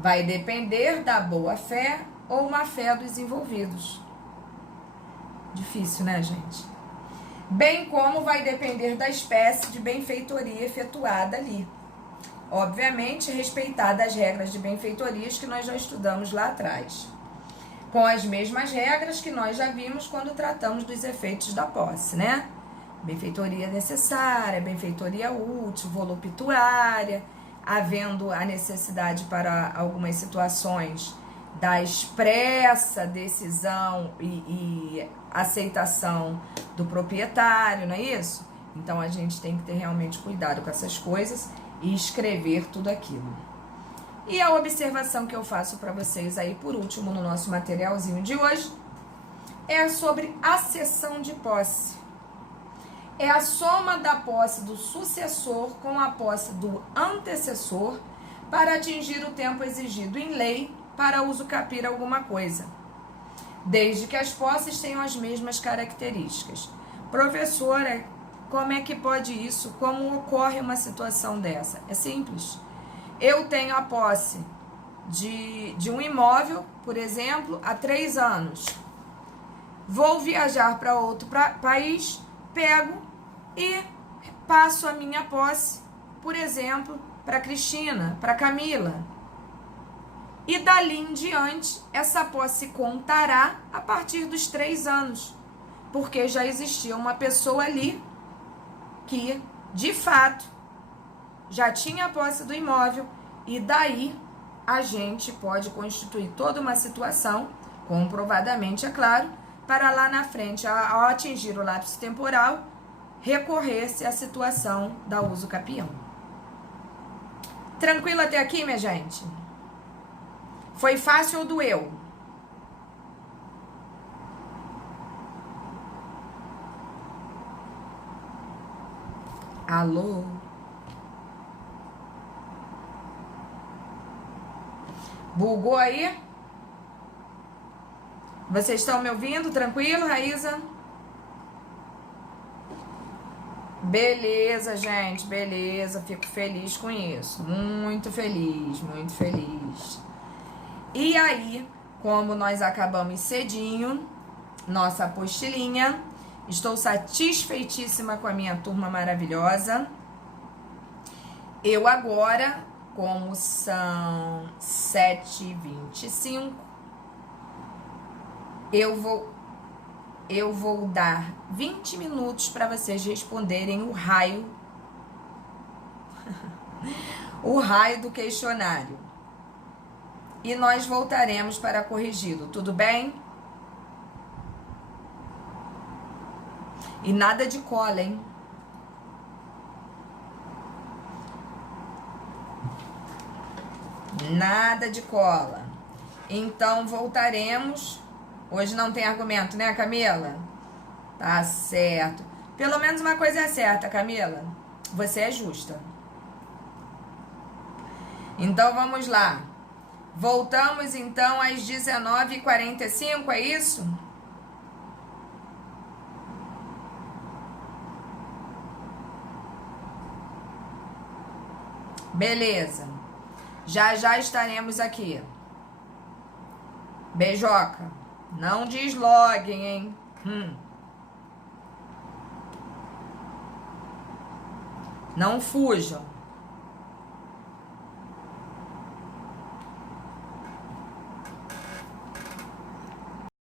Vai depender da boa fé ou má fé dos envolvidos. Difícil, né, gente? Bem como vai depender da espécie de benfeitoria efetuada ali. Obviamente, respeitadas as regras de benfeitorias que nós já estudamos lá atrás. Com as mesmas regras que nós já vimos quando tratamos dos efeitos da posse, né? Benfeitoria necessária, benfeitoria útil, voluptuária, havendo a necessidade para algumas situações da expressa decisão e aceitação do proprietário, não é isso? Então a gente tem que ter realmente cuidado com essas coisas e escrever tudo aquilo. E a observação que eu faço para vocês aí, por último, no nosso materialzinho de hoje, é sobre a cessão de posse. É a soma da posse do sucessor com a posse do antecessor para atingir o tempo exigido em lei para usucapir alguma coisa, desde que as posses tenham as mesmas características. Professora, como é que pode isso? Como ocorre uma situação dessa? É simples. Eu tenho a posse de um imóvel, por exemplo, há 3 anos. Vou viajar para outro país, pego e passo a minha posse, por exemplo, para Cristina, para Camila. E dali em diante, essa posse contará a partir dos 3 anos, porque já existia uma pessoa ali que, de fato, já tinha a posse do imóvel, e daí a gente pode constituir toda uma situação, comprovadamente, é claro, para lá na frente, ao atingir o lapso temporal, recorrer-se à situação da uso capião. Tranquilo até aqui, minha gente? Foi fácil ou doeu? Alô? Bugou aí? Vocês estão me ouvindo? Tranquilo, Raíza? Beleza, gente, beleza. Fico feliz com isso. Muito feliz, muito feliz. E aí, como nós acabamos cedinho nossa apostilinha, estou satisfeitíssima com a minha turma maravilhosa. Eu agora, como são 7h25, eu vou dar 20 minutos para vocês responderem o raio do questionário. E nós voltaremos para corrigi-lo, tudo bem? E nada de cola, hein? Nada de cola. Então, voltaremos. Hoje não tem argumento, né, Camila? Tá certo. Pelo menos uma coisa é certa, Camila. Você é justa. Então, vamos lá. Voltamos, então, às 19h45, é isso? Beleza. Já estaremos aqui. Beijoca. Não desloguem, hein? Não fujam.